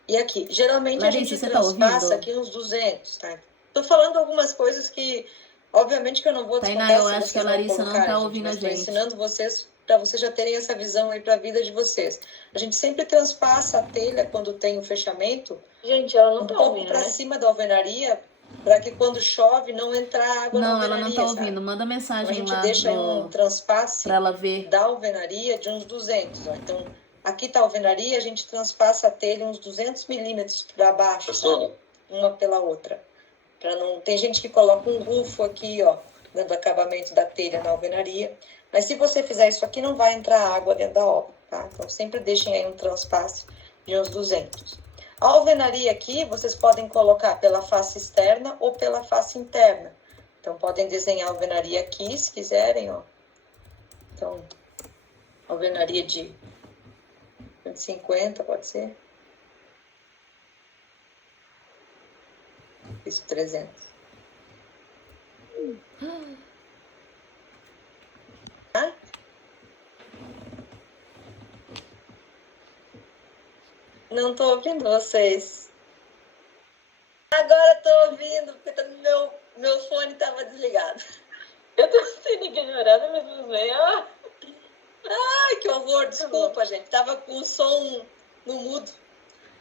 E aqui, geralmente Larissa, a gente você tá transpassa ouvindo? aqui uns 200, tá? Tô falando algumas coisas que, obviamente que eu não vou Tainá, descontar eu se acho que a vocês não Larissa não colocarem, tá gente, ouvindo a mas tô gente. ensinando vocês para vocês já terem essa visão aí para a vida de vocês. A gente sempre transpassa a telha quando tem o fechamento Gente, ela não um tá pouco ouvindo, para né? cima da alvenaria, para que quando chove não entre água na Não, ela não tá alvenaria, ouvindo. sabe? Manda Então, a mensagem gente lá deixa aí um pra transpasse ela ver. da alvenaria de uns 200, ó. Então, aqui tá a alvenaria, a gente transpassa a telha uns 200 milímetros para baixo, sabe? Uma pela outra. Pra não... Tem gente que coloca um rufo aqui, ó, dando acabamento da telha na alvenaria. Mas se você fizer isso aqui, não vai entrar água dentro da obra, tá? Então, sempre deixem aí um transpasse de uns 200. A alvenaria aqui, vocês podem colocar pela face externa ou pela face interna. Então, podem desenhar a alvenaria aqui, se quiserem, ó. Então, alvenaria de 150, pode ser? Isso, 300. Ah? Não tô ouvindo vocês. Agora tô ouvindo, porque meu fone tava desligado. Eu tô sendo ignorada, mas não sei. Ah, Ai, que horror, desculpa, gente. Tava com o som no mudo.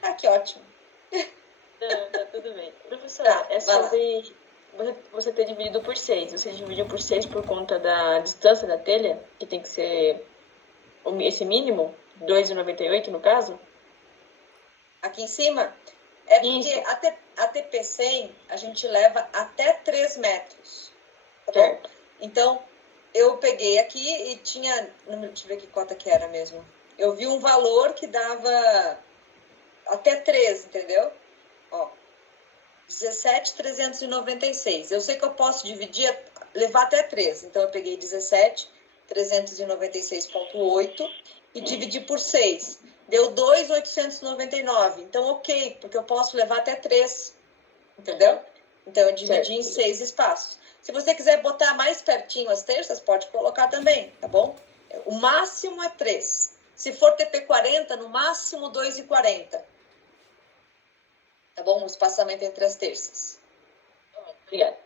Ah, que ótimo. não, tá tudo bem. Professora, Tá, é vai lá. sobre você ter dividido por 6. Você dividiu por 6 por conta da distância da telha, que tem que ser esse mínimo, 2,98 no caso? Aqui em cima, é porque Isso. a TP100 a gente leva até 3 metros. Tá bom? Certo. Então, eu peguei aqui e tinha... Deixa eu ver que cota que era mesmo. Eu vi um valor que dava até 3, entendeu? Ó, 17.396. Eu sei que eu posso dividir, levar até 3. Então, eu peguei 17.396,8 e dividi por 6. Deu 2.899. Então, ok, porque eu posso levar até 3. Entendeu? Então, eu dividi em 6 espaços. Se você quiser botar mais pertinho as terças, pode colocar também, tá bom? O máximo é 3. Se for TP40, no máximo 2,40. Tá bom? O espaçamento entre as terças. Obrigada.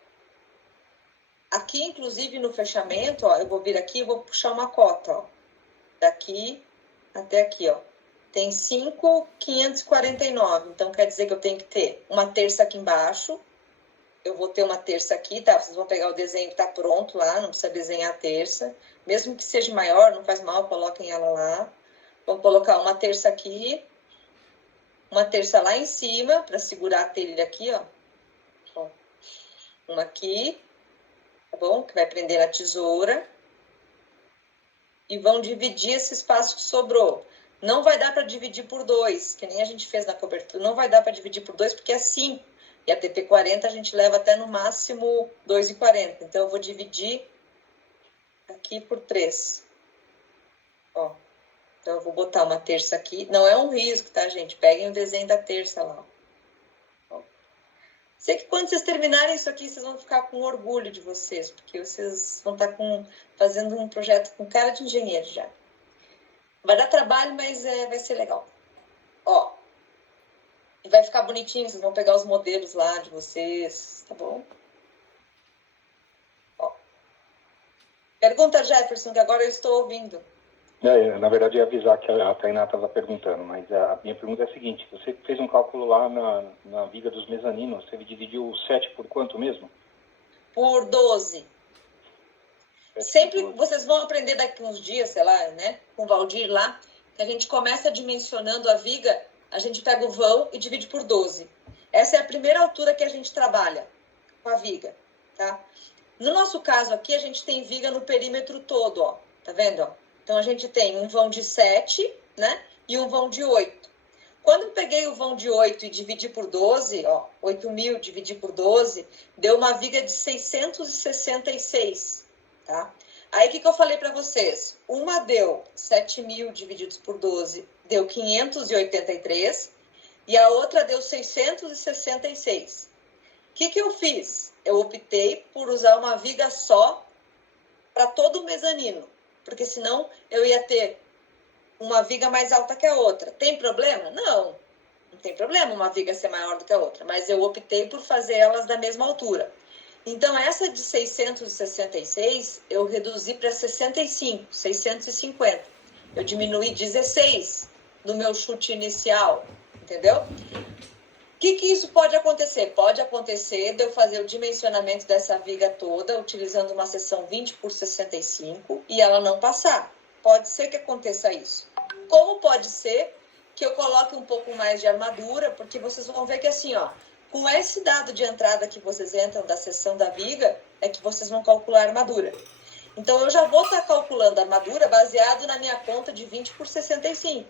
Aqui, inclusive, no fechamento, ó, eu vou vir aqui e vou puxar uma cota, ó. Daqui até aqui, ó. Tem 5.549. Então, quer dizer que eu tenho que ter uma terça aqui embaixo. Eu vou ter uma terça aqui, tá? Vocês vão pegar o desenho que tá pronto lá, não precisa desenhar a terça. Mesmo que seja maior, não faz mal, coloquem ela lá. Vamos colocar uma terça aqui, uma terça lá em cima, para segurar a telha aqui, ó. Uma aqui, tá bom? Que vai prender na tesoura. E vão dividir esse espaço que sobrou. Não vai dar para dividir por 2, que nem a gente fez na cobertura. Não vai dar para dividir por 2, porque é 5. E a TP40 a gente leva até no máximo 2,40. Então, eu vou dividir aqui por 3. Ó. Então, eu vou botar uma terça aqui. Não é um risco, tá, gente? Peguem o desenho da terça lá. Ó. Sei que quando vocês terminarem isso aqui, vocês vão ficar com orgulho de vocês, porque vocês vão estar fazendo um projeto com cara de engenheiro já. Vai dar trabalho, mas vai ser legal. Ó. E vai ficar bonitinho, vocês vão pegar os modelos lá de vocês, tá bom? Ó. Pergunta, Jefferson, que agora eu estou ouvindo. Na verdade, eu ia avisar que a Tainá estava perguntando, mas a minha pergunta é a seguinte: você fez um cálculo lá na viga dos mezaninos, você dividiu o 7 por quanto mesmo? Por 12. Sempre vocês vão aprender daqui uns dias, sei lá, né? Com o Valdir lá, que a gente começa dimensionando a viga, a gente pega o vão e divide por 12. Essa é a primeira altura que a gente trabalha com a viga, tá? No nosso caso aqui, a gente tem viga no perímetro todo, ó. Tá vendo, ó? Então, a gente tem um vão de 7, né? E um vão de 8. Quando eu peguei o vão de 8 e dividi por 12, ó, 8.000 dividir por 12, deu uma viga de 666, tá? Aí, o que eu falei para vocês? Uma deu 7.000 divididos por 12, deu 583 e a outra deu 666. O que eu fiz? Eu optei por usar uma viga só para todo o mezanino, porque senão eu ia ter uma viga mais alta que a outra. Tem problema? Não tem problema uma viga ser maior do que a outra, mas eu optei por fazer elas da mesma altura. Então, essa de 666, eu reduzi para 65, 650. Eu diminuí 16 no meu chute inicial, entendeu? O que isso pode acontecer? Pode acontecer de eu fazer o dimensionamento dessa viga toda, utilizando uma seção 20 por 65, e ela não passar. Pode ser que aconteça isso. Como pode ser que eu coloque um pouco mais de armadura, porque vocês vão ver que assim, ó, com esse dado de entrada que vocês entram da seção da viga, é que vocês vão calcular a armadura. Então, eu já vou estar calculando a armadura baseado na minha conta de 20 por 65.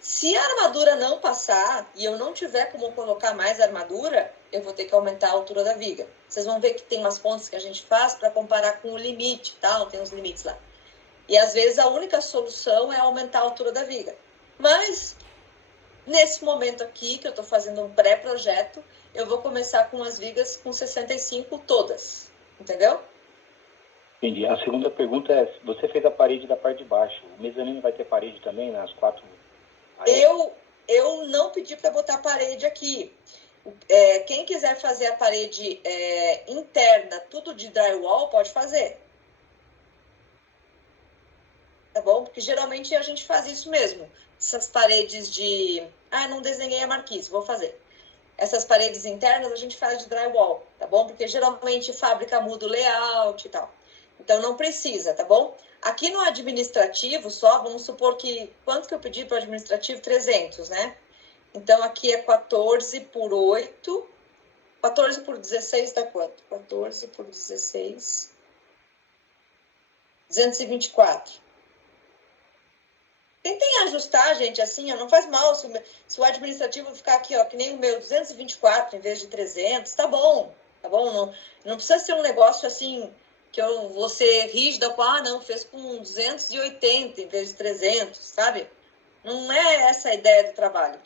Se a armadura não passar e eu não tiver como colocar mais armadura, eu vou ter que aumentar a altura da viga. Vocês vão ver que tem umas contas que a gente faz para comparar com o limite, tal, tem uns limites lá. E às vezes a única solução é aumentar a altura da viga. Mas, nesse momento aqui, que eu estou fazendo um pré-projeto, eu vou começar com as vigas com 65 todas. Entendeu? Entendi. A segunda pergunta é, você fez a parede da parte de baixo. O mezanino vai ter parede também nas 4? Eu não pedi para botar parede aqui. Quem quiser fazer a parede interna, tudo de drywall, pode fazer. Tá bom? Porque geralmente a gente faz isso mesmo. Essas paredes de... não desenhei a marquise, vou fazer. Essas paredes internas a gente faz de drywall, tá bom? Porque geralmente fábrica muda o layout e tal. Então não precisa, tá bom? Aqui no administrativo só, vamos supor que... Quanto que eu pedi para o administrativo? 300, né? Então aqui é 14 por 8. 14 por 16 dá quanto? 14 por 16... 224. Tentem ajustar, gente, assim, ó, não faz mal se o administrativo ficar aqui, ó, que nem o meu, 224 em vez de 300, tá bom, tá bom? Não precisa ser um negócio assim, que eu vou ser rígida, não, fez com 280 em vez de 300, sabe? Não é essa a ideia do trabalho.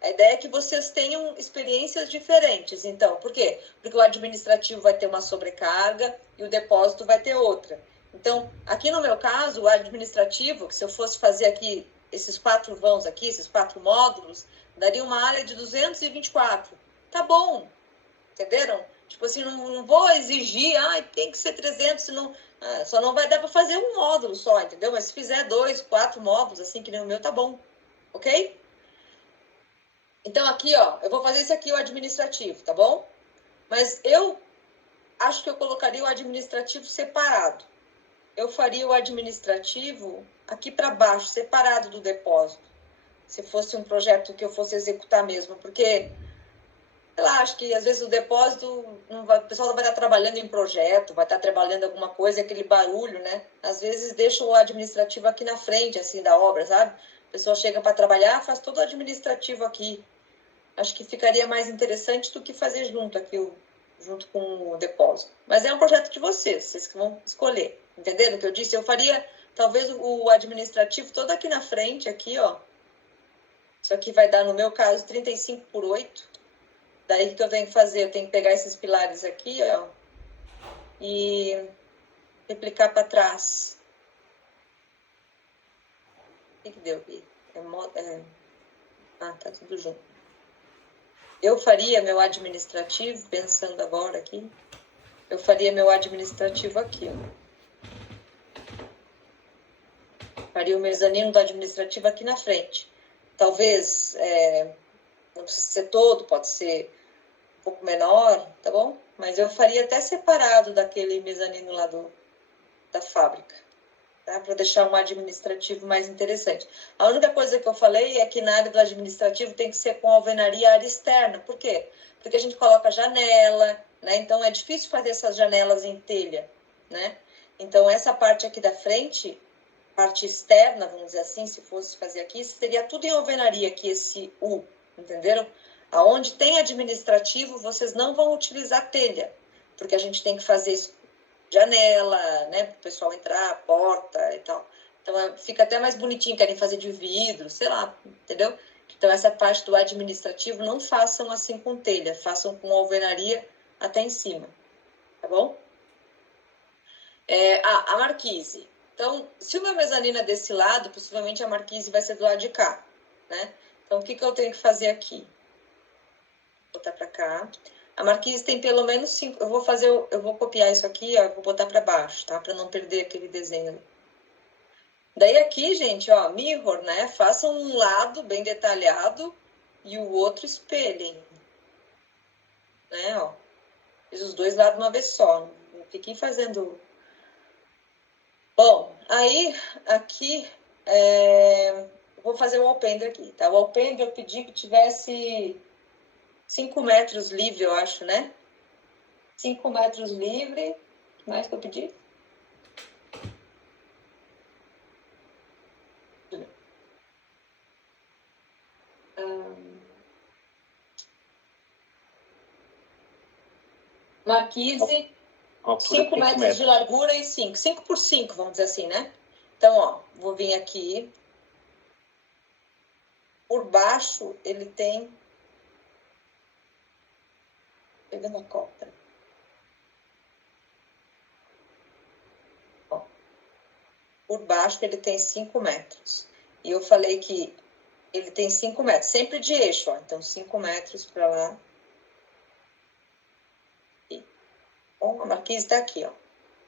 A ideia é que vocês tenham experiências diferentes. Então, por quê? Porque o administrativo vai ter uma sobrecarga e o depósito vai ter outra. Então, aqui no meu caso, o administrativo, que se eu fosse fazer aqui esses 4 vãos aqui, esses 4 módulos, daria uma área de 224. Tá bom, entenderam? Tipo assim, não vou exigir, tem que ser 300, senão, só não vai dar para fazer um módulo só, entendeu? Mas se fizer 2, 4 módulos, assim que nem o meu, tá bom, ok? Então, aqui, ó, eu vou fazer isso aqui, o administrativo, tá bom? Mas eu acho que eu colocaria o administrativo separado. Eu faria o administrativo aqui para baixo, separado do depósito. Se fosse um projeto que eu fosse executar mesmo, porque, sei lá, acho que às vezes o depósito, o pessoal não vai estar trabalhando em projeto, vai estar trabalhando alguma coisa, aquele barulho, né? Às vezes deixa o administrativo aqui na frente, assim, da obra, sabe? A pessoa chega para trabalhar, faz todo o administrativo aqui. Acho que ficaria mais interessante do que fazer junto aqui, junto com o depósito. Mas é um projeto de vocês que vão escolher. Entenderam o que eu disse? Eu faria, talvez, o administrativo todo aqui na frente, aqui, ó. Isso aqui vai dar, no meu caso, 35 por 8. Daí, o que eu tenho que fazer? Eu tenho que pegar esses pilares aqui, ó, e replicar para trás. O que deu aqui? Tá tudo junto. Eu faria meu administrativo, pensando agora aqui, eu faria meu administrativo aqui, ó. Faria o mezanino do administrativo aqui na frente. Talvez, não precisa ser todo, pode ser um pouco menor, tá bom? Mas eu faria até separado daquele mezanino lá da fábrica, tá? Para deixar um administrativo mais interessante. A única coisa que eu falei é que na área do administrativo tem que ser com alvenaria área externa. Por quê? Porque a gente coloca janela, né? Então é difícil fazer essas janelas em telha, né? Então essa parte aqui da frente, parte externa, vamos dizer assim, se fosse fazer aqui, seria tudo em alvenaria aqui, esse U, entenderam? Aonde tem administrativo, vocês não vão utilizar telha, porque a gente tem que fazer janela, né, para o pessoal entrar, porta e tal. Então, fica até mais bonitinho, querem fazer de vidro, sei lá, entendeu? Então, essa parte do administrativo não façam assim com telha, façam com alvenaria até em cima, tá bom? A marquise. Então, se o meu mezanino é desse lado, possivelmente a marquise vai ser do lado de cá, né? Então, o que eu tenho que fazer aqui? Vou botar para cá. A marquise tem pelo menos 5. Eu vou copiar isso aqui, ó, vou botar para baixo, tá? Para não perder aquele desenho. Daí aqui, gente, ó, mirror, né? Façam um lado bem detalhado e o outro espelhem, né? Ó, fiz os dois lados uma vez só. Não fiquem fazendo. Bom, aí aqui vou fazer o alpendre aqui, tá? O alpendre eu pedi que tivesse 5 metros livre, eu acho, né? 5 metros livre. O que mais que eu pedi? Marquise, 5 metros de largura e 5. 5 por 5, vamos dizer assim, né? Então, ó, vou vir aqui. Por baixo, ele tem... Pegando a copa. Ó, por baixo, ele tem 5 metros. E eu falei que ele tem 5 metros, sempre de eixo, ó. Então, 5 metros para lá. Bom, a marquise está aqui, ó.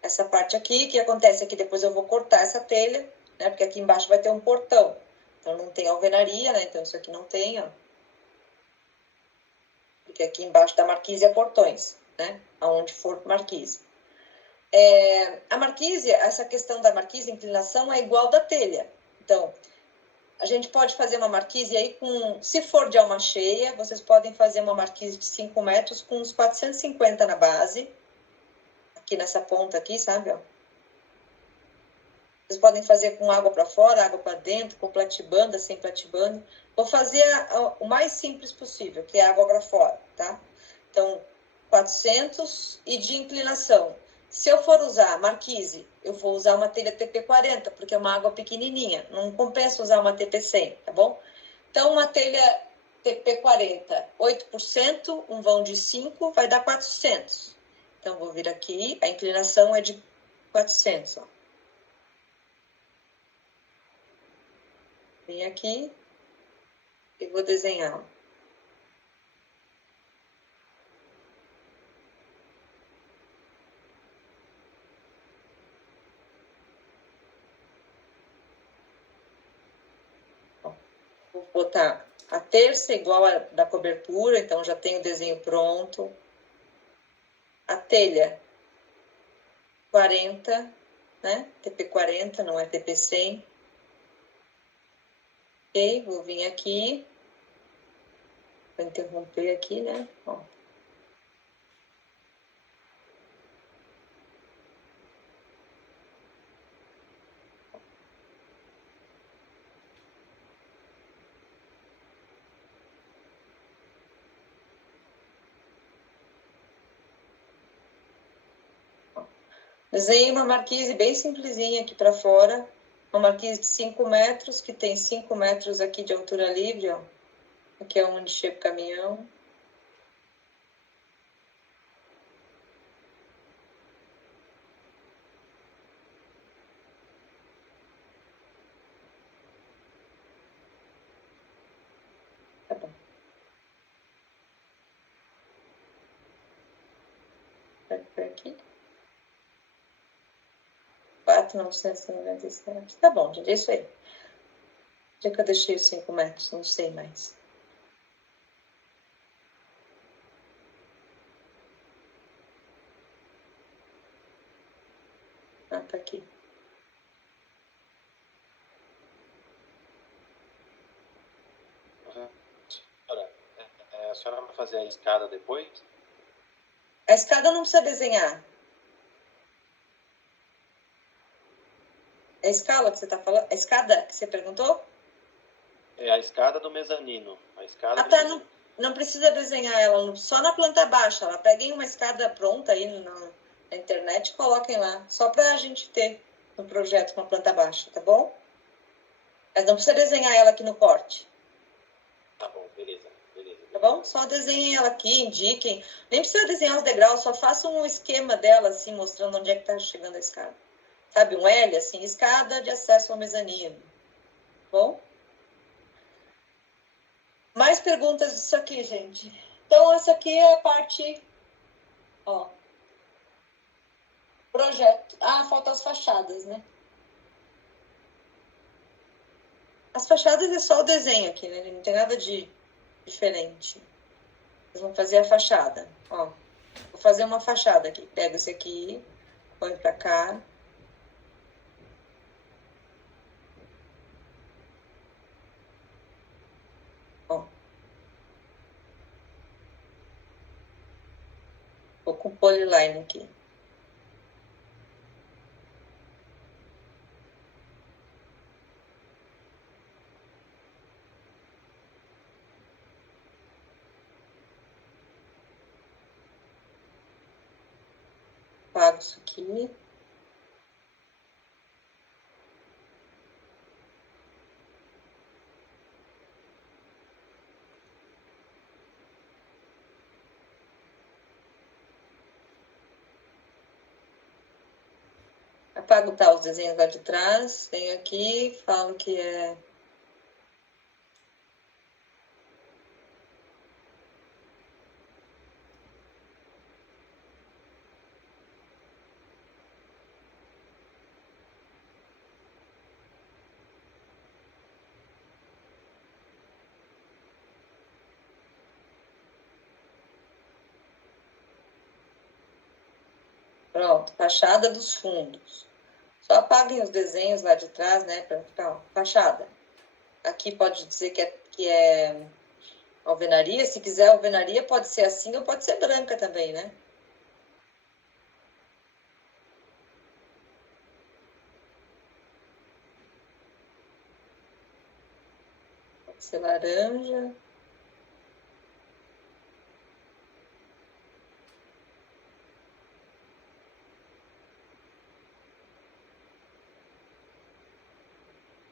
Essa parte aqui, o que acontece é que depois eu vou cortar essa telha, né? Porque aqui embaixo vai ter um portão. Então, não tem alvenaria, né? Então, isso aqui não tem, ó. Porque aqui embaixo da marquise é portões, né? Aonde for marquise. A marquise, essa questão da marquise, inclinação, é igual da telha. Então, a gente pode fazer uma marquise aí com... Se for de alma cheia, vocês podem fazer uma marquise de 5 metros com uns 450 na base. Aqui nessa ponta aqui, sabe, ó? Vocês podem fazer com água para fora, água para dentro, com platibanda, sem platibanda. Vou fazer o mais simples possível, que é água para fora, tá? Então, 400 e de inclinação. Se eu for usar marquise, eu vou usar uma telha TP40, porque é uma água pequenininha. Não compensa usar uma TP100, tá bom? Então, uma telha TP40, 8%, um vão de 5, vai dar 400. Então, vou vir aqui, a inclinação é de 400, ó. Vem aqui e vou desenhar. Vou botar a terça igual a da cobertura, então já tenho o desenho pronto. A telha, 40, né? TP40, não é TP100. Ok, vou vir aqui. Vou interromper aqui, né? Ó. Desenhei uma marquise bem simplesinha aqui para fora. Uma marquise de 5 metros, que tem 5 metros aqui de altura livre, ó. Aqui é onde chega o caminhão. Tá bom. Vai por aqui. 4.997. Tá bom, gente, é isso aí. Onde é que eu deixei os 5 metros? Não sei mais. Ah, tá aqui. A senhora vai fazer a escada depois? A escada não precisa desenhar. É a escala que você está falando? A escada que você perguntou? É a escada do mezanino. A escada tá. Não precisa desenhar ela, só na planta baixa. Peguem uma escada pronta aí na internet e coloquem lá. Só para a gente ter no projeto com a planta baixa, tá bom? Mas não precisa desenhar ela aqui no corte. Tá bom, beleza, beleza. Tá bom? Só desenhem ela aqui, indiquem. Nem precisa desenhar os degraus, só façam um esquema dela, assim, mostrando onde é que tá chegando a escada. Sabe, um L, assim, escada de acesso ao mezanino. Bom? Mais perguntas disso aqui, gente. Então, essa aqui é a parte, ó, projeto. Ah, faltam as fachadas, né? As fachadas é só o desenho aqui, né? Não tem nada de diferente. Vocês vão fazer a fachada, ó. Vou fazer uma fachada aqui. Pego esse aqui, põe pra cá. Ó. Vou com polyline aqui. Apago isso aqui. Apago, tá, os desenhos lá de trás. Venho aqui, falo que é... Pronto, fachada dos fundos. Só apaguem os desenhos lá de trás, né? Pra fachada. Aqui pode dizer que é alvenaria. Se quiser alvenaria, pode ser assim ou pode ser branca também, né? Pode ser laranja.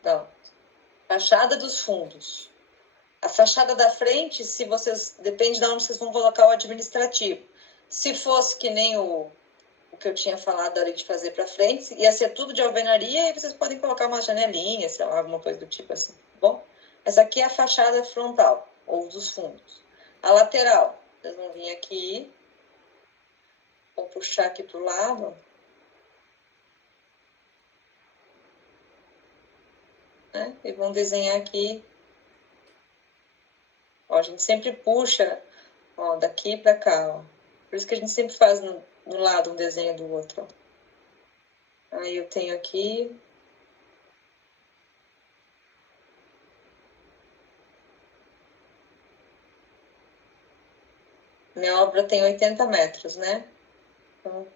Então, fachada dos fundos. A fachada da frente, se vocês... Depende de onde vocês vão colocar o administrativo. Se fosse que nem o que eu tinha falado ali de fazer para frente, ia ser tudo de alvenaria e vocês podem colocar uma janelinha, sei lá, alguma coisa do tipo assim, tá bom? Essa aqui é a fachada frontal, ou dos fundos. A lateral, vocês vão vir aqui, vão puxar aqui pro lado, né? E vão desenhar aqui. Ó, a gente sempre puxa, ó, daqui para cá, ó. Por isso que a gente sempre faz no lado um desenho do outro, ó. Aí eu tenho aqui. Minha obra tem 80 metros, né? Então,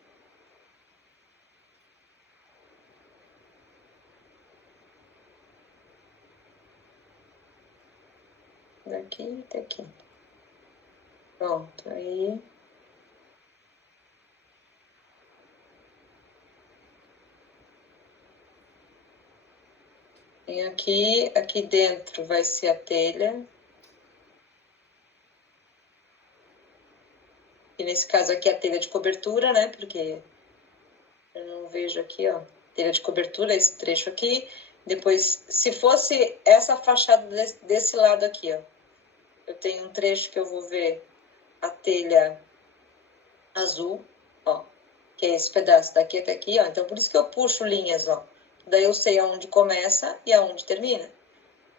daqui até aqui. Pronto, aí... Tem aqui dentro vai ser a telha. E nesse caso aqui é a telha de cobertura, né? Porque eu não vejo aqui, ó. Telha de cobertura, esse trecho aqui. Depois, se fosse essa fachada desse lado aqui, ó. Eu tenho um trecho que eu vou ver a telha azul, ó. Que é esse pedaço daqui até aqui, ó. Então, por isso que eu puxo linhas, ó. Daí eu sei aonde começa e aonde termina.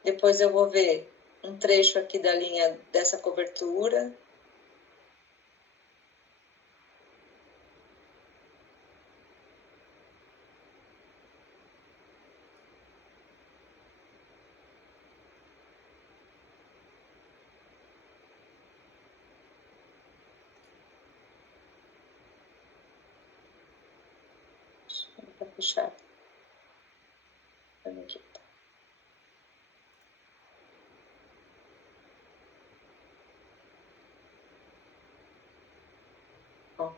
Depois eu vou ver um trecho aqui da linha dessa cobertura. Tá fechado. Aqui. Ó,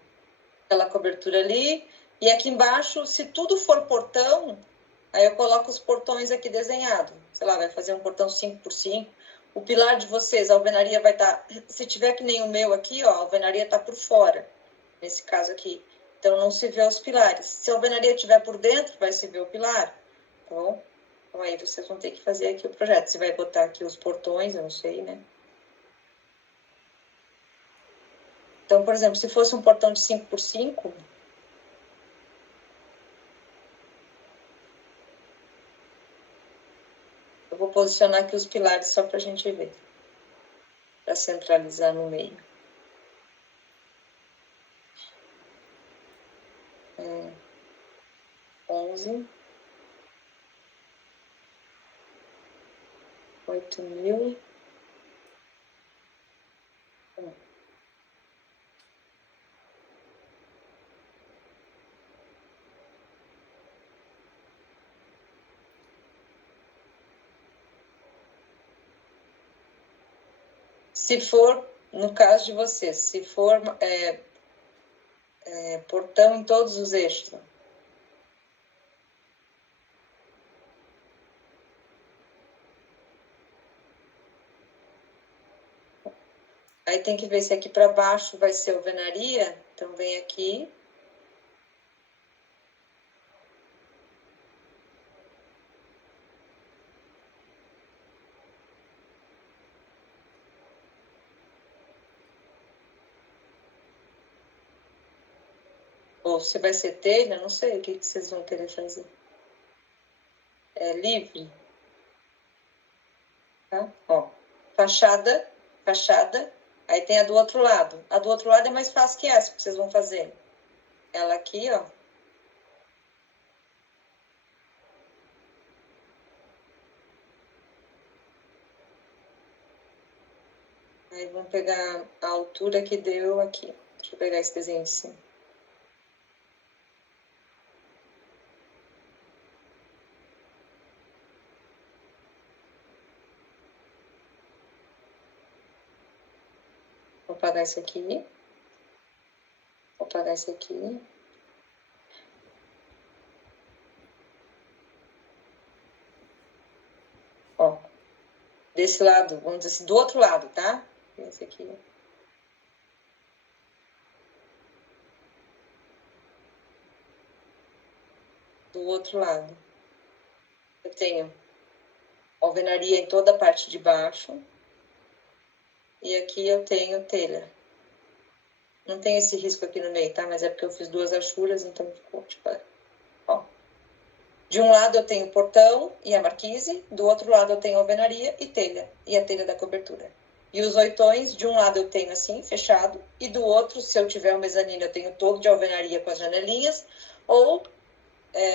aquela cobertura ali, E aqui embaixo, se tudo for portão, aí eu coloco os portões aqui desenhados. Sei lá, vai fazer um portão 5x5. O pilar de vocês, a alvenaria vai estar... Se tiver que nem o meu aqui, ó, a alvenaria está por fora. Nesse caso aqui. Então, não se vê os pilares. Se a alvenaria estiver por dentro, vai se ver o pilar. Tá bom? Então, aí vocês vão ter que fazer aqui o projeto. Se vai botar aqui os portões, eu não sei, né? Então, por exemplo, se fosse um portão de 5x5... Eu vou posicionar aqui os pilares só para a gente ver. Para centralizar no meio. 11. 8.000. Se for, no caso de vocês, se for portão em todos os eixos. Aí tem que ver se aqui para baixo vai ser alvenaria. Então, vem aqui. Ou se vai ser telha, não sei o que vocês vão querer fazer. É livre. Tá? Ó, fachada. Aí tem a do outro lado. A do outro lado é mais fácil que essa que vocês vão fazer. Ela aqui, ó. Aí vamos pegar a altura que deu aqui. Deixa eu pegar esse desenho de cima. Vou apagar isso aqui. Vou apagar isso aqui. Ó. Desse lado, vamos dizer assim, do outro lado, tá? Esse aqui. Do outro lado. Eu tenho alvenaria em toda a parte de baixo. E aqui eu tenho telha. Não tem esse risco aqui no meio, tá? Mas é porque eu fiz duas achuras, então ficou tipo... Ó. De um lado eu tenho portão e a marquise, do outro lado eu tenho alvenaria e telha. E a telha da cobertura. E os oitões, de um lado eu tenho assim, fechado, e do outro, se eu tiver o mezanino, eu tenho todo de alvenaria com as janelinhas. Ou,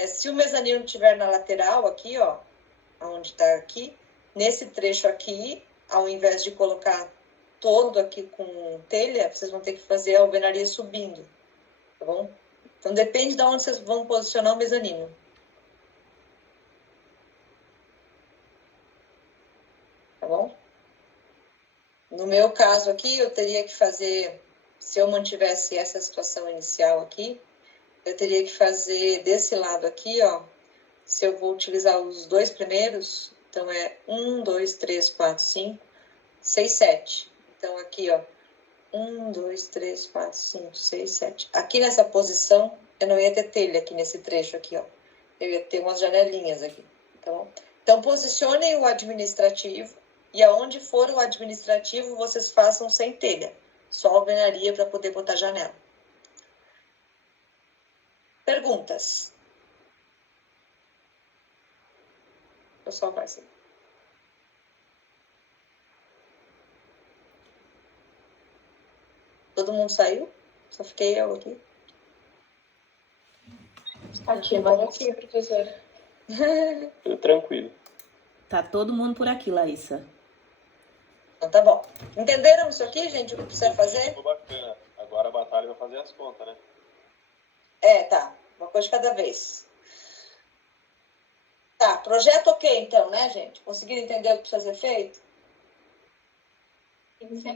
se o mezanino estiver na lateral, aqui, ó, onde tá aqui, nesse trecho aqui, ao invés de colocar todo aqui com telha, vocês vão ter que fazer a alvenaria subindo, tá bom? Então, depende de onde vocês vão posicionar o mezanino. Tá bom? No meu caso aqui, eu teria que fazer, se eu mantivesse essa situação inicial aqui, eu teria que fazer desse lado aqui, ó, se eu vou utilizar os dois primeiros, então é 1, 2, 3, 4, 5, 6, 7. Então, aqui, ó, 1, 2, 3, 4, 5, 6, 7. Aqui nessa posição, eu não ia ter telha aqui nesse trecho aqui, ó. Eu ia ter umas janelinhas aqui, tá bom? Então, posicionem o administrativo e aonde for o administrativo, vocês façam sem telha. Só alvenaria para poder botar janela. Perguntas? Eu só vai assim. Todo mundo saiu? Só fiquei eu aqui. Aqui, agora aqui, professora. Tudo tranquilo. Tá todo mundo por aqui, Larissa. Então tá bom. Entenderam isso aqui, gente? O que precisa fazer? Ficou bacana. Agora a batalha vai fazer as contas, né? Tá. Uma coisa de cada vez. Tá, projeto ok, então, né, gente? Conseguiram entender o que precisa ser feito?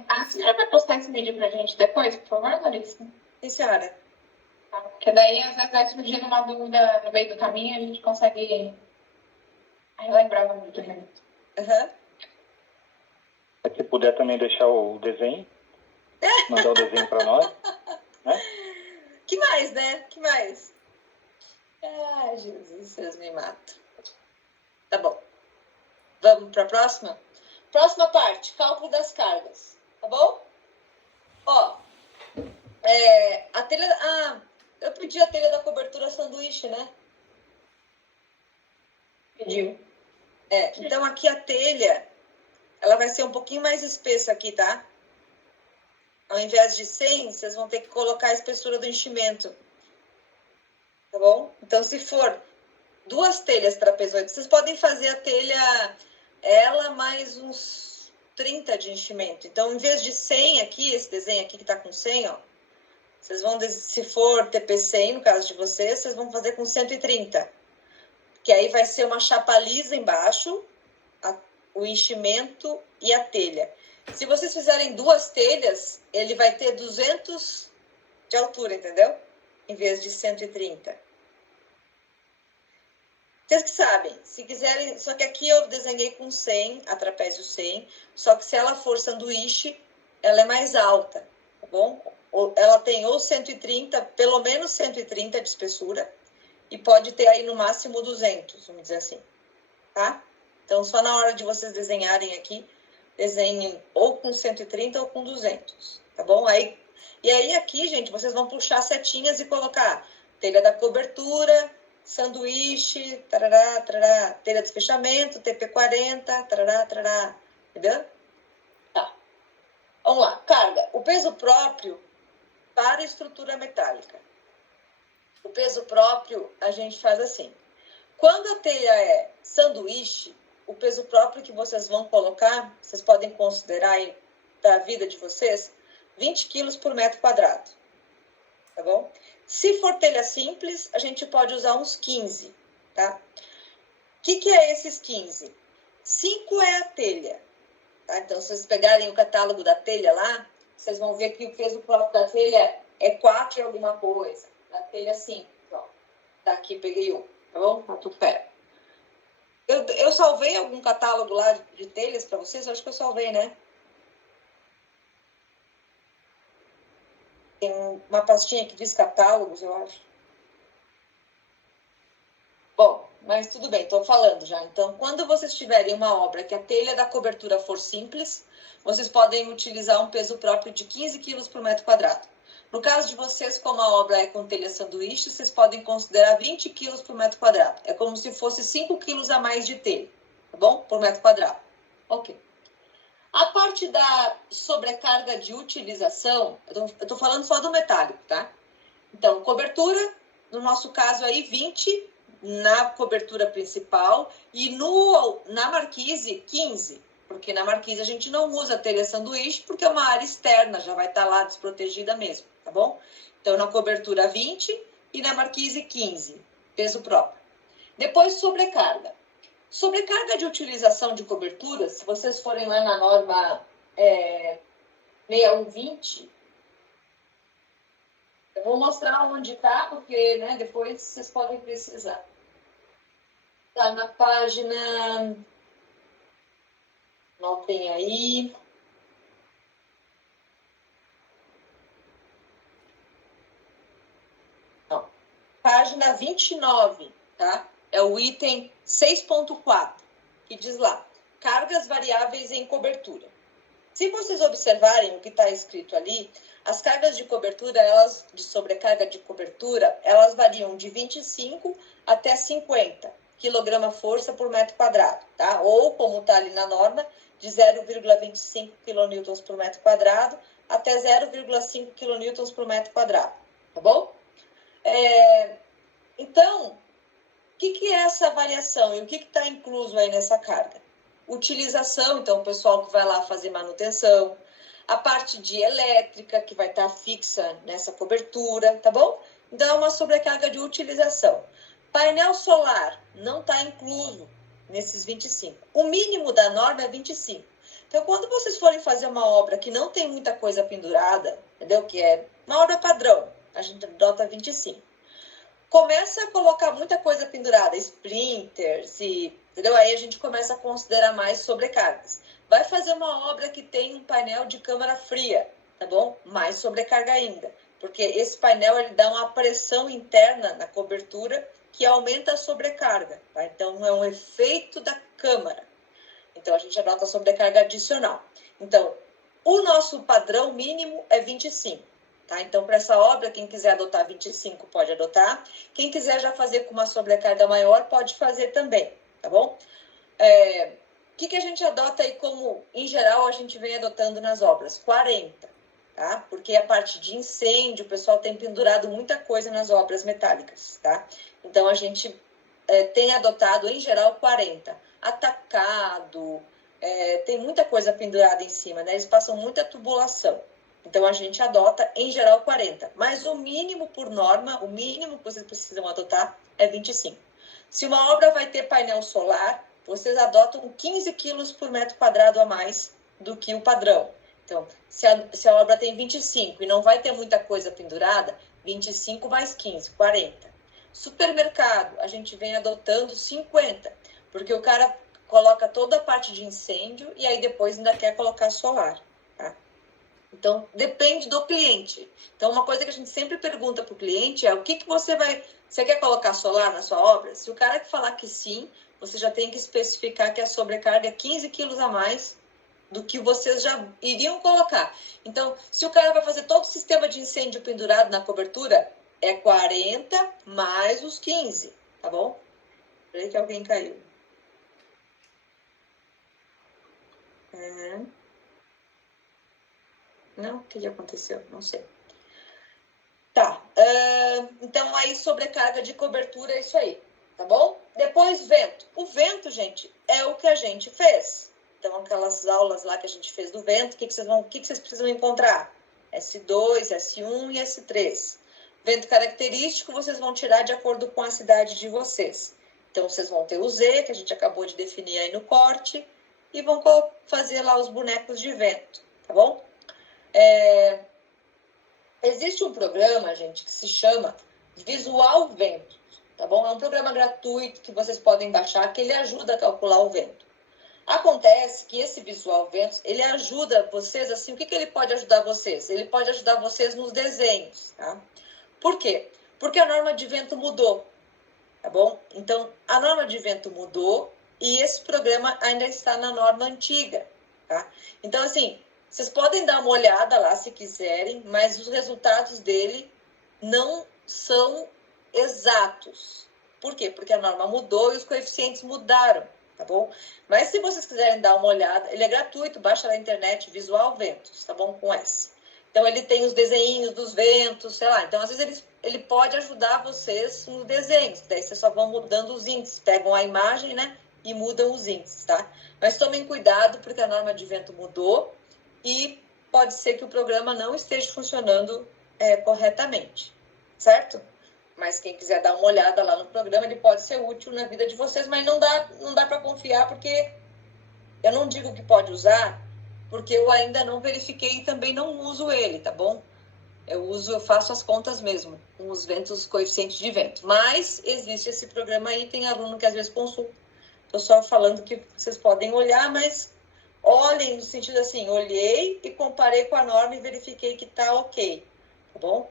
A senhora vai postar esse vídeo pra gente depois, por favor, Larissa? Sim, senhora. Porque daí, às vezes, vai surgindo uma dúvida no meio do caminho, a gente consegue relembrar o muito. Aham. Se puder também deixar o desenho, mandar o desenho para nós, né? Que mais, né? Que mais? Ai, Jesus, vocês me matam. Tá bom. Vamos para a próxima? Próxima parte, cálculo das cargas. Tá bom? Ó, a telha... eu pedi a telha da cobertura sanduíche, né? Pediu. Então aqui a telha, ela vai ser um pouquinho mais espessa aqui, tá? Ao invés de 100, vocês vão ter que colocar a espessura do enchimento. Tá bom? Então, se for 2 telhas trapezoides, vocês podem fazer a telha, ela mais uns 30 de enchimento. Então, em vez de 100 aqui, esse desenho aqui que tá com 100, ó, vocês vão, se for TP100, no caso de vocês, vocês vão fazer com 130. Que aí vai ser uma chapa lisa embaixo, o enchimento e a telha. Se vocês fizerem 2 telhas, ele vai ter 200 de altura, entendeu? Em vez de 130. Vocês que sabem, se quiserem... Só que aqui eu desenhei com 100, a trapézio 100. Só que se ela for sanduíche, ela é mais alta, tá bom? Ela tem ou 130, pelo menos 130 de espessura. E pode ter aí no máximo 200, vamos dizer assim. Tá? Então, só na hora de vocês desenharem aqui, desenhem ou com 130 ou com 200, tá bom? E aí aqui, gente, vocês vão puxar setinhas e colocar telha da cobertura, sanduíche, tarará, tarará, telha de fechamento, TP40, tarará, tarará, entendeu? Tá. Vamos lá, carga. O peso próprio para a estrutura metálica. O peso próprio a gente faz assim. Quando a telha é sanduíche, o peso próprio que vocês vão colocar, vocês podem considerar aí para a vida de vocês, 20 quilos por metro quadrado. Tá bom? Se for telha simples, a gente pode usar uns 15, tá? O que é esses 15? 5 é a telha, tá? Então, se vocês pegarem o catálogo da telha lá, vocês vão ver que o peso próprio da telha é 4 e alguma coisa. Da telha simples, ó. Daqui peguei um, tá bom? Tá tudo perto. Eu salvei algum catálogo lá de telhas para vocês? Eu acho que eu salvei, né? Tem uma pastinha que diz catálogos, eu acho. Bom, mas tudo bem, estou falando já. Então, quando vocês tiverem uma obra que a telha da cobertura for simples, vocês podem utilizar um peso próprio de 15 quilos por metro quadrado. No caso de vocês, como a obra é com telha sanduíche, vocês podem considerar 20 quilos por metro quadrado. É como se fosse 5 quilos a mais de telha, tá bom? Por metro quadrado. Ok. A parte da sobrecarga de utilização, eu estou falando só do metálico, tá? Então, cobertura, no nosso caso aí, 20 na cobertura principal e na marquise, 15. Porque na marquise a gente não usa telha sanduíche porque é uma área externa, já vai estar lá desprotegida mesmo, tá bom? Então, na cobertura 20 e na marquise 15, peso próprio. Depois, sobrecarga. Sobrecarga de utilização de coberturas, se vocês forem lá na norma 6120, eu vou mostrar onde está, porque né, depois vocês podem precisar. Está na página... Notem aí. Não. Página 29, tá? É o item 6.4, que diz lá, cargas variáveis em cobertura. Se vocês observarem o que está escrito ali, as cargas de cobertura, de sobrecarga de cobertura, elas variam de 25 até 50 kgf por metro quadrado, tá? Ou, como está ali na norma, de 0,25 kN por metro quadrado até 0,5 kN por metro quadrado, tá bom? Então, o que é essa variação e o que está incluso aí nessa carga? Utilização, então, o pessoal que vai lá fazer manutenção, a parte de elétrica, que vai estar fixa nessa cobertura, tá bom? Então, é uma sobrecarga de utilização. Painel solar não está incluso nesses 25. O mínimo da norma é 25. Então, quando vocês forem fazer uma obra que não tem muita coisa pendurada, entendeu? Que é uma obra padrão, a gente adota 25. Começa a colocar muita coisa pendurada, splinters, entendeu? Aí a gente começa a considerar mais sobrecargas. Vai fazer uma obra que tem um painel de câmara fria, tá bom? Mais sobrecarga ainda, porque esse painel ele dá uma pressão interna na cobertura que aumenta a sobrecarga, tá? Então é um efeito da câmara. Então a gente adota a sobrecarga adicional. Então, o nosso padrão mínimo é 25. Tá? Então, para essa obra, quem quiser adotar 25 pode adotar. Quem quiser já fazer com uma sobrecarga maior, pode fazer também, tá bom? O que a gente adota aí como, em geral, a gente vem adotando nas obras? 40, tá? Porque a parte de incêndio, o pessoal tem pendurado muita coisa nas obras metálicas, tá? Então, a gente tem adotado, em geral, 40. Atacado, tem muita coisa pendurada em cima, né? Eles passam muita tubulação. Então, a gente adota, em geral, 40. Mas o mínimo por norma, o mínimo que vocês precisam adotar é 25. Se uma obra vai ter painel solar, vocês adotam 15 quilos por metro quadrado a mais do que o padrão. Então, se a obra tem 25 e não vai ter muita coisa pendurada, 25 mais 15, 40. Supermercado, a gente vem adotando 50, porque o cara coloca toda a parte de incêndio e aí depois ainda quer colocar solar. Então, depende do cliente. Então, uma coisa que a gente sempre pergunta para o cliente é o que você vai... Você quer colocar solar na sua obra? Se o cara falar que sim, você já tem que especificar que a sobrecarga é 15 quilos a mais do que vocês já iriam colocar. Então, se o cara vai fazer todo o sistema de incêndio pendurado na cobertura, é 40 mais os 15, tá bom? Peraí que alguém caiu. Não? O que aconteceu? Não sei. Tá. Então, aí, sobrecarga de cobertura é isso aí. Tá bom? Depois, vento. O vento, gente, é o que a gente fez. Então, aquelas aulas lá que a gente fez do vento, o que vocês precisam encontrar? S2, S1 e S3. Vento característico, vocês vão tirar de acordo com a cidade de vocês. Então, vocês vão ter o Z, que a gente acabou de definir aí no corte, e vão fazer lá os bonecos de vento. Tá bom? Existe um programa, gente, que se chama Visual Vento, tá bom? É um programa gratuito que vocês podem baixar, que ele ajuda a calcular o vento. Acontece que esse Visual Vento, ele ajuda vocês, assim, o que ele pode ajudar vocês? Ele pode ajudar vocês nos desenhos, tá? Por quê? Porque a norma de vento mudou, tá bom? Então, a norma de vento mudou e esse programa ainda está na norma antiga, tá? Então, assim, vocês podem dar uma olhada lá se quiserem, mas os resultados dele não são exatos. Por quê? Porque a norma mudou e os coeficientes mudaram, tá bom? Mas se vocês quiserem dar uma olhada, ele é gratuito, baixa na internet Visual Ventos, tá bom? Com S. Então, ele tem os desenhinhos dos ventos, sei lá. Então, às vezes, ele pode ajudar vocês nos desenhos. Daí, vocês só vão mudando os índices. Pegam a imagem, né? E mudam os índices, tá? Mas tomem cuidado, porque a norma de vento mudou. E pode ser que o programa não esteja funcionando corretamente, certo? Mas quem quiser dar uma olhada lá no programa, ele pode ser útil na vida de vocês, mas não dá para confiar, porque eu não digo que pode usar, porque eu ainda não verifiquei e também não uso ele, tá bom? Eu faço as contas mesmo, com os ventos, coeficientes de vento. Mas existe esse programa aí, tem aluno que às vezes consulta. Estou só falando que vocês podem olhar, mas... Olhem no sentido assim, olhei e comparei com a norma e verifiquei que tá ok, tá bom?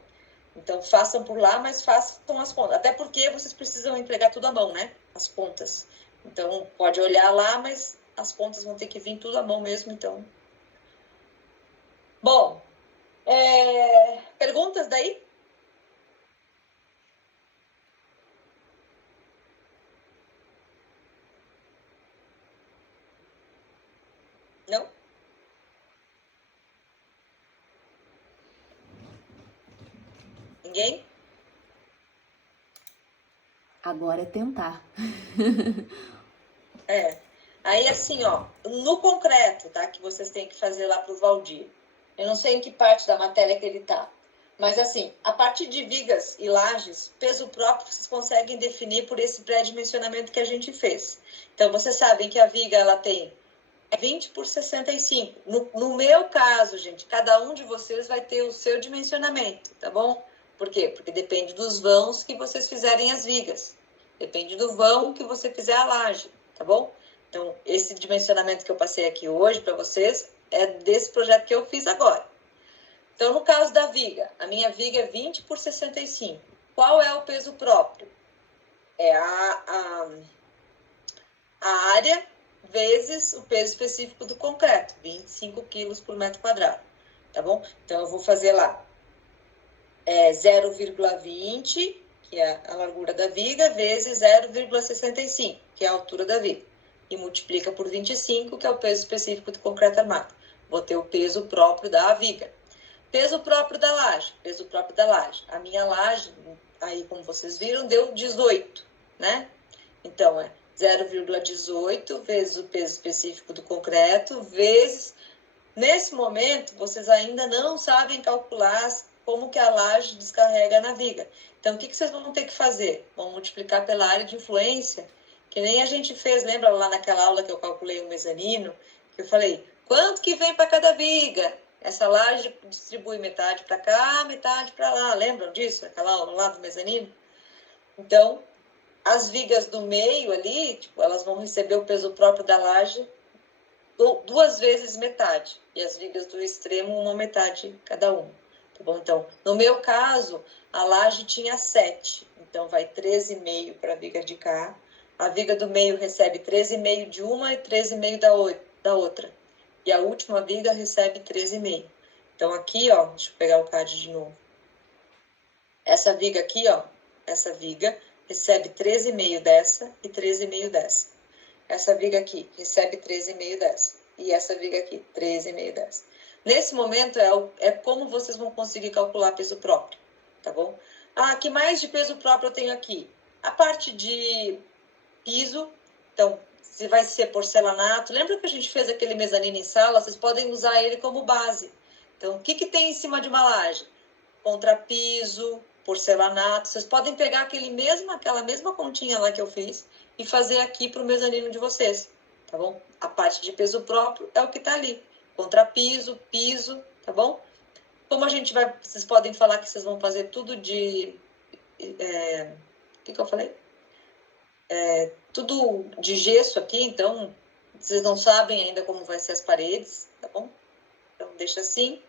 Então, façam por lá, mas façam as contas. Até porque vocês precisam entregar tudo à mão, né? As contas. Então, pode olhar lá, mas as contas vão ter que vir tudo à mão mesmo, então. Bom, perguntas daí? Não? Ninguém? Agora é tentar. Aí, assim, ó, no concreto, tá? Que vocês têm que fazer lá pro Valdir. Eu não sei em que parte da matéria que ele tá. Mas, assim, a partir de vigas e lajes, peso próprio vocês conseguem definir por esse pré-dimensionamento que a gente fez. Então, vocês sabem que a viga, ela tem 20 por 65. No meu caso, gente, cada um de vocês vai ter o seu dimensionamento, tá bom? Por quê? Porque depende dos vãos que vocês fizerem as vigas. Depende do vão que você fizer a laje, tá bom? Então, esse dimensionamento que eu passei aqui hoje para vocês é desse projeto que eu fiz agora. Então, no caso da viga, a minha viga é 20 por 65. Qual é o peso próprio? É a área vezes o peso específico do concreto, 25 quilos por metro quadrado, tá bom? Então, eu vou fazer lá 0,20, que é a largura da viga, vezes 0,65, que é a altura da viga. E multiplica por 25, que é o peso específico do concreto armado. Vou ter o peso próprio da viga. Peso próprio da laje. Peso próprio da laje. A minha laje, aí como vocês viram, deu 18, né? Então, é 0,18 vezes o peso específico do concreto, vezes... Nesse momento, vocês ainda não sabem calcular como que a laje descarrega na viga. Então, o que vocês vão ter que fazer? Vão multiplicar pela área de influência, que nem a gente fez, lembra lá naquela aula que eu calculei o mezanino? Que eu falei, quanto que vem para cada viga? Essa laje distribui metade para cá, metade para lá. Lembram disso? Aquela aula lá do mezanino? Então, as vigas do meio ali, tipo, elas vão receber o peso próprio da laje 2 vezes metade. E as vigas do extremo, uma metade cada uma. Tá bom? Então, no meu caso, a laje tinha 7. Então, vai 13,5 para a viga de cá. A viga do meio recebe 13,5 de uma e 13,5 da outra. E a última viga recebe 13,5. Então, aqui, ó, deixa eu pegar o CAD de novo. Essa viga aqui, ó, essa viga recebe 13,5 dessa e 13,5 dessa. Essa viga aqui recebe 13,5 dessa. E essa viga aqui, 13,5 dessa. Nesse momento, é como vocês vão conseguir calcular peso próprio, tá bom? Ah, que mais de peso próprio eu tenho aqui? A parte de piso, então, se vai ser porcelanato, lembra que a gente fez aquele mezanino em sala? Vocês podem usar ele como base. Então, o que tem em cima de uma laje? Contrapiso, porcelanato. Vocês podem pegar aquela mesma continha lá que eu fiz e fazer aqui para o mezanino de vocês, tá bom? A parte de peso próprio é o que tá ali. Contrapiso, piso, tá bom? Como a gente vai... Vocês podem falar que vocês vão fazer tudo de... o que eu falei? Tudo de gesso aqui, então vocês não sabem ainda como vai ser as paredes, tá bom? Então deixa assim.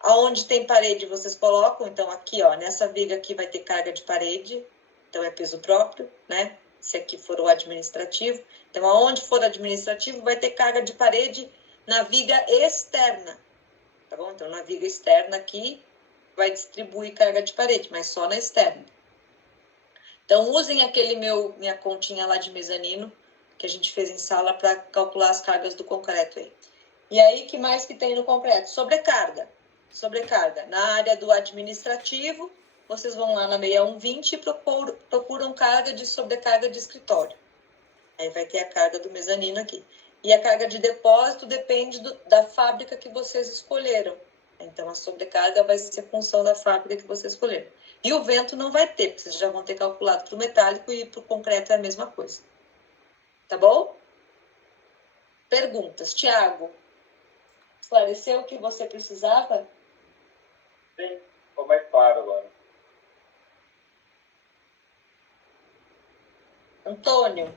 Aonde tem parede vocês colocam, então aqui, ó, nessa viga aqui vai ter carga de parede, então é peso próprio, né? Se aqui for o administrativo, então aonde for administrativo vai ter carga de parede na viga externa, tá bom? Então na viga externa aqui vai distribuir carga de parede, mas só na externa. Então, usem minha continha lá de mezanino, que a gente fez em sala, para calcular as cargas do concreto aí. E aí, que mais que tem no concreto? Sobrecarga. Sobrecarga. Na área do administrativo, vocês vão lá na 6120 e procuram carga de sobrecarga de escritório. Aí vai ter a carga do mezanino aqui. E a carga de depósito depende da fábrica que vocês escolheram. Então, a sobrecarga vai ser função da fábrica que vocês escolheram. E o vento não vai ter, porque vocês já vão ter calculado para o metálico e para o concreto é a mesma coisa. Tá bom? Perguntas. Tiago, esclareceu o que você precisava? Sim, ficou mais claro agora. Antônio.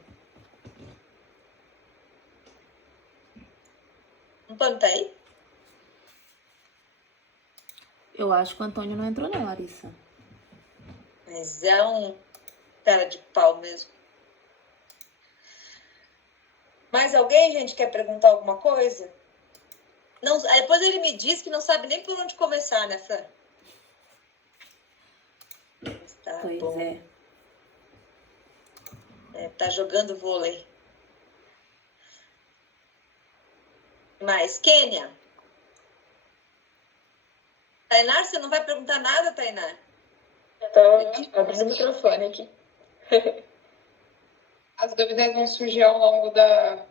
Antônio tá aí? Eu acho que o Antônio não entrou não, Larissa. Mas é um cara de pau mesmo. Mais alguém, gente, quer perguntar alguma coisa? Não, depois ele me diz que não sabe nem por onde começar, né, Fran? Tá Pois bom. Tá jogando vôlei. Mais, Kênia. Tainá, você não vai perguntar nada, Tainá? Estou abrindo o microfone aqui. As dúvidas vão surgir ao longo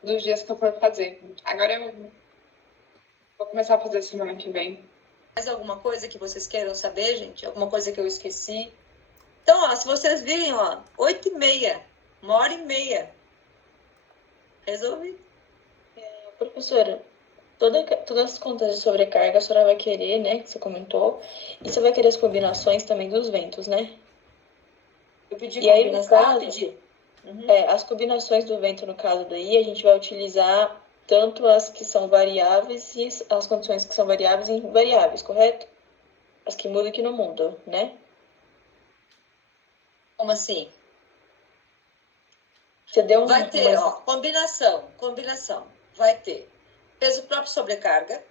dos dias que eu for fazer. Agora eu vou começar a fazer semana que vem. Mais alguma coisa que vocês queiram saber, gente? Alguma coisa que eu esqueci? Então, ó, se vocês virem, ó, 8h30, 1h30. Resolvi. Professora, Todas as contas de sobrecarga a senhora vai querer, né? Que você comentou. E você vai querer as combinações também dos ventos, né? Eu pedi E aí, no combinação. caso, Pedi. as combinações do vento, no caso daí, a gente vai utilizar tanto as que são variáveis e as condições que são variáveis e invariáveis, correto? As que mudam e que não mudam, né? Como assim? Você deu Vai ter, ó, combinação. Vai ter peso próprio sobrecarga,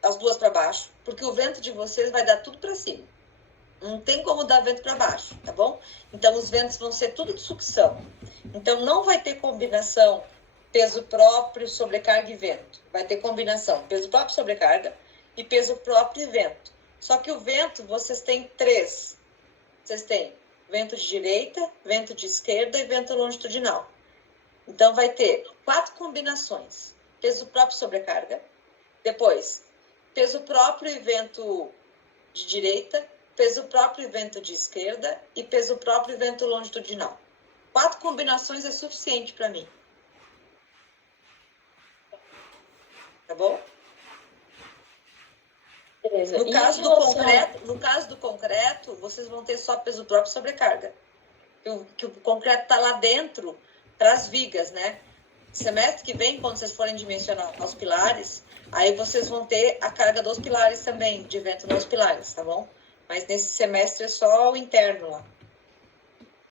as duas para baixo, porque o vento de vocês vai dar tudo para cima. Não tem como dar vento para baixo, tá bom? Então, os ventos vão ser tudo de sucção. Então, não vai ter combinação peso próprio, sobrecarga e vento. Vai ter combinação peso próprio, sobrecarga e peso próprio e vento. Só que o vento, vocês têm 3. Vocês têm vento de direita, vento de esquerda e vento longitudinal. Então, vai ter 4 combinações. Peso próprio, sobrecarga. Depois, peso próprio e vento de direita, peso próprio e vento de esquerda e peso próprio e vento longitudinal. 4 combinações é suficiente para mim. Tá bom? Beleza. No caso do concreto, vocês vão ter só peso próprio e sobrecarga. Que o concreto está lá dentro para as vigas, né? Semestre que vem, quando vocês forem dimensionar os pilares, aí vocês vão ter a carga dos pilares também, de vento nos pilares, tá bom? Mas nesse semestre é só o interno lá.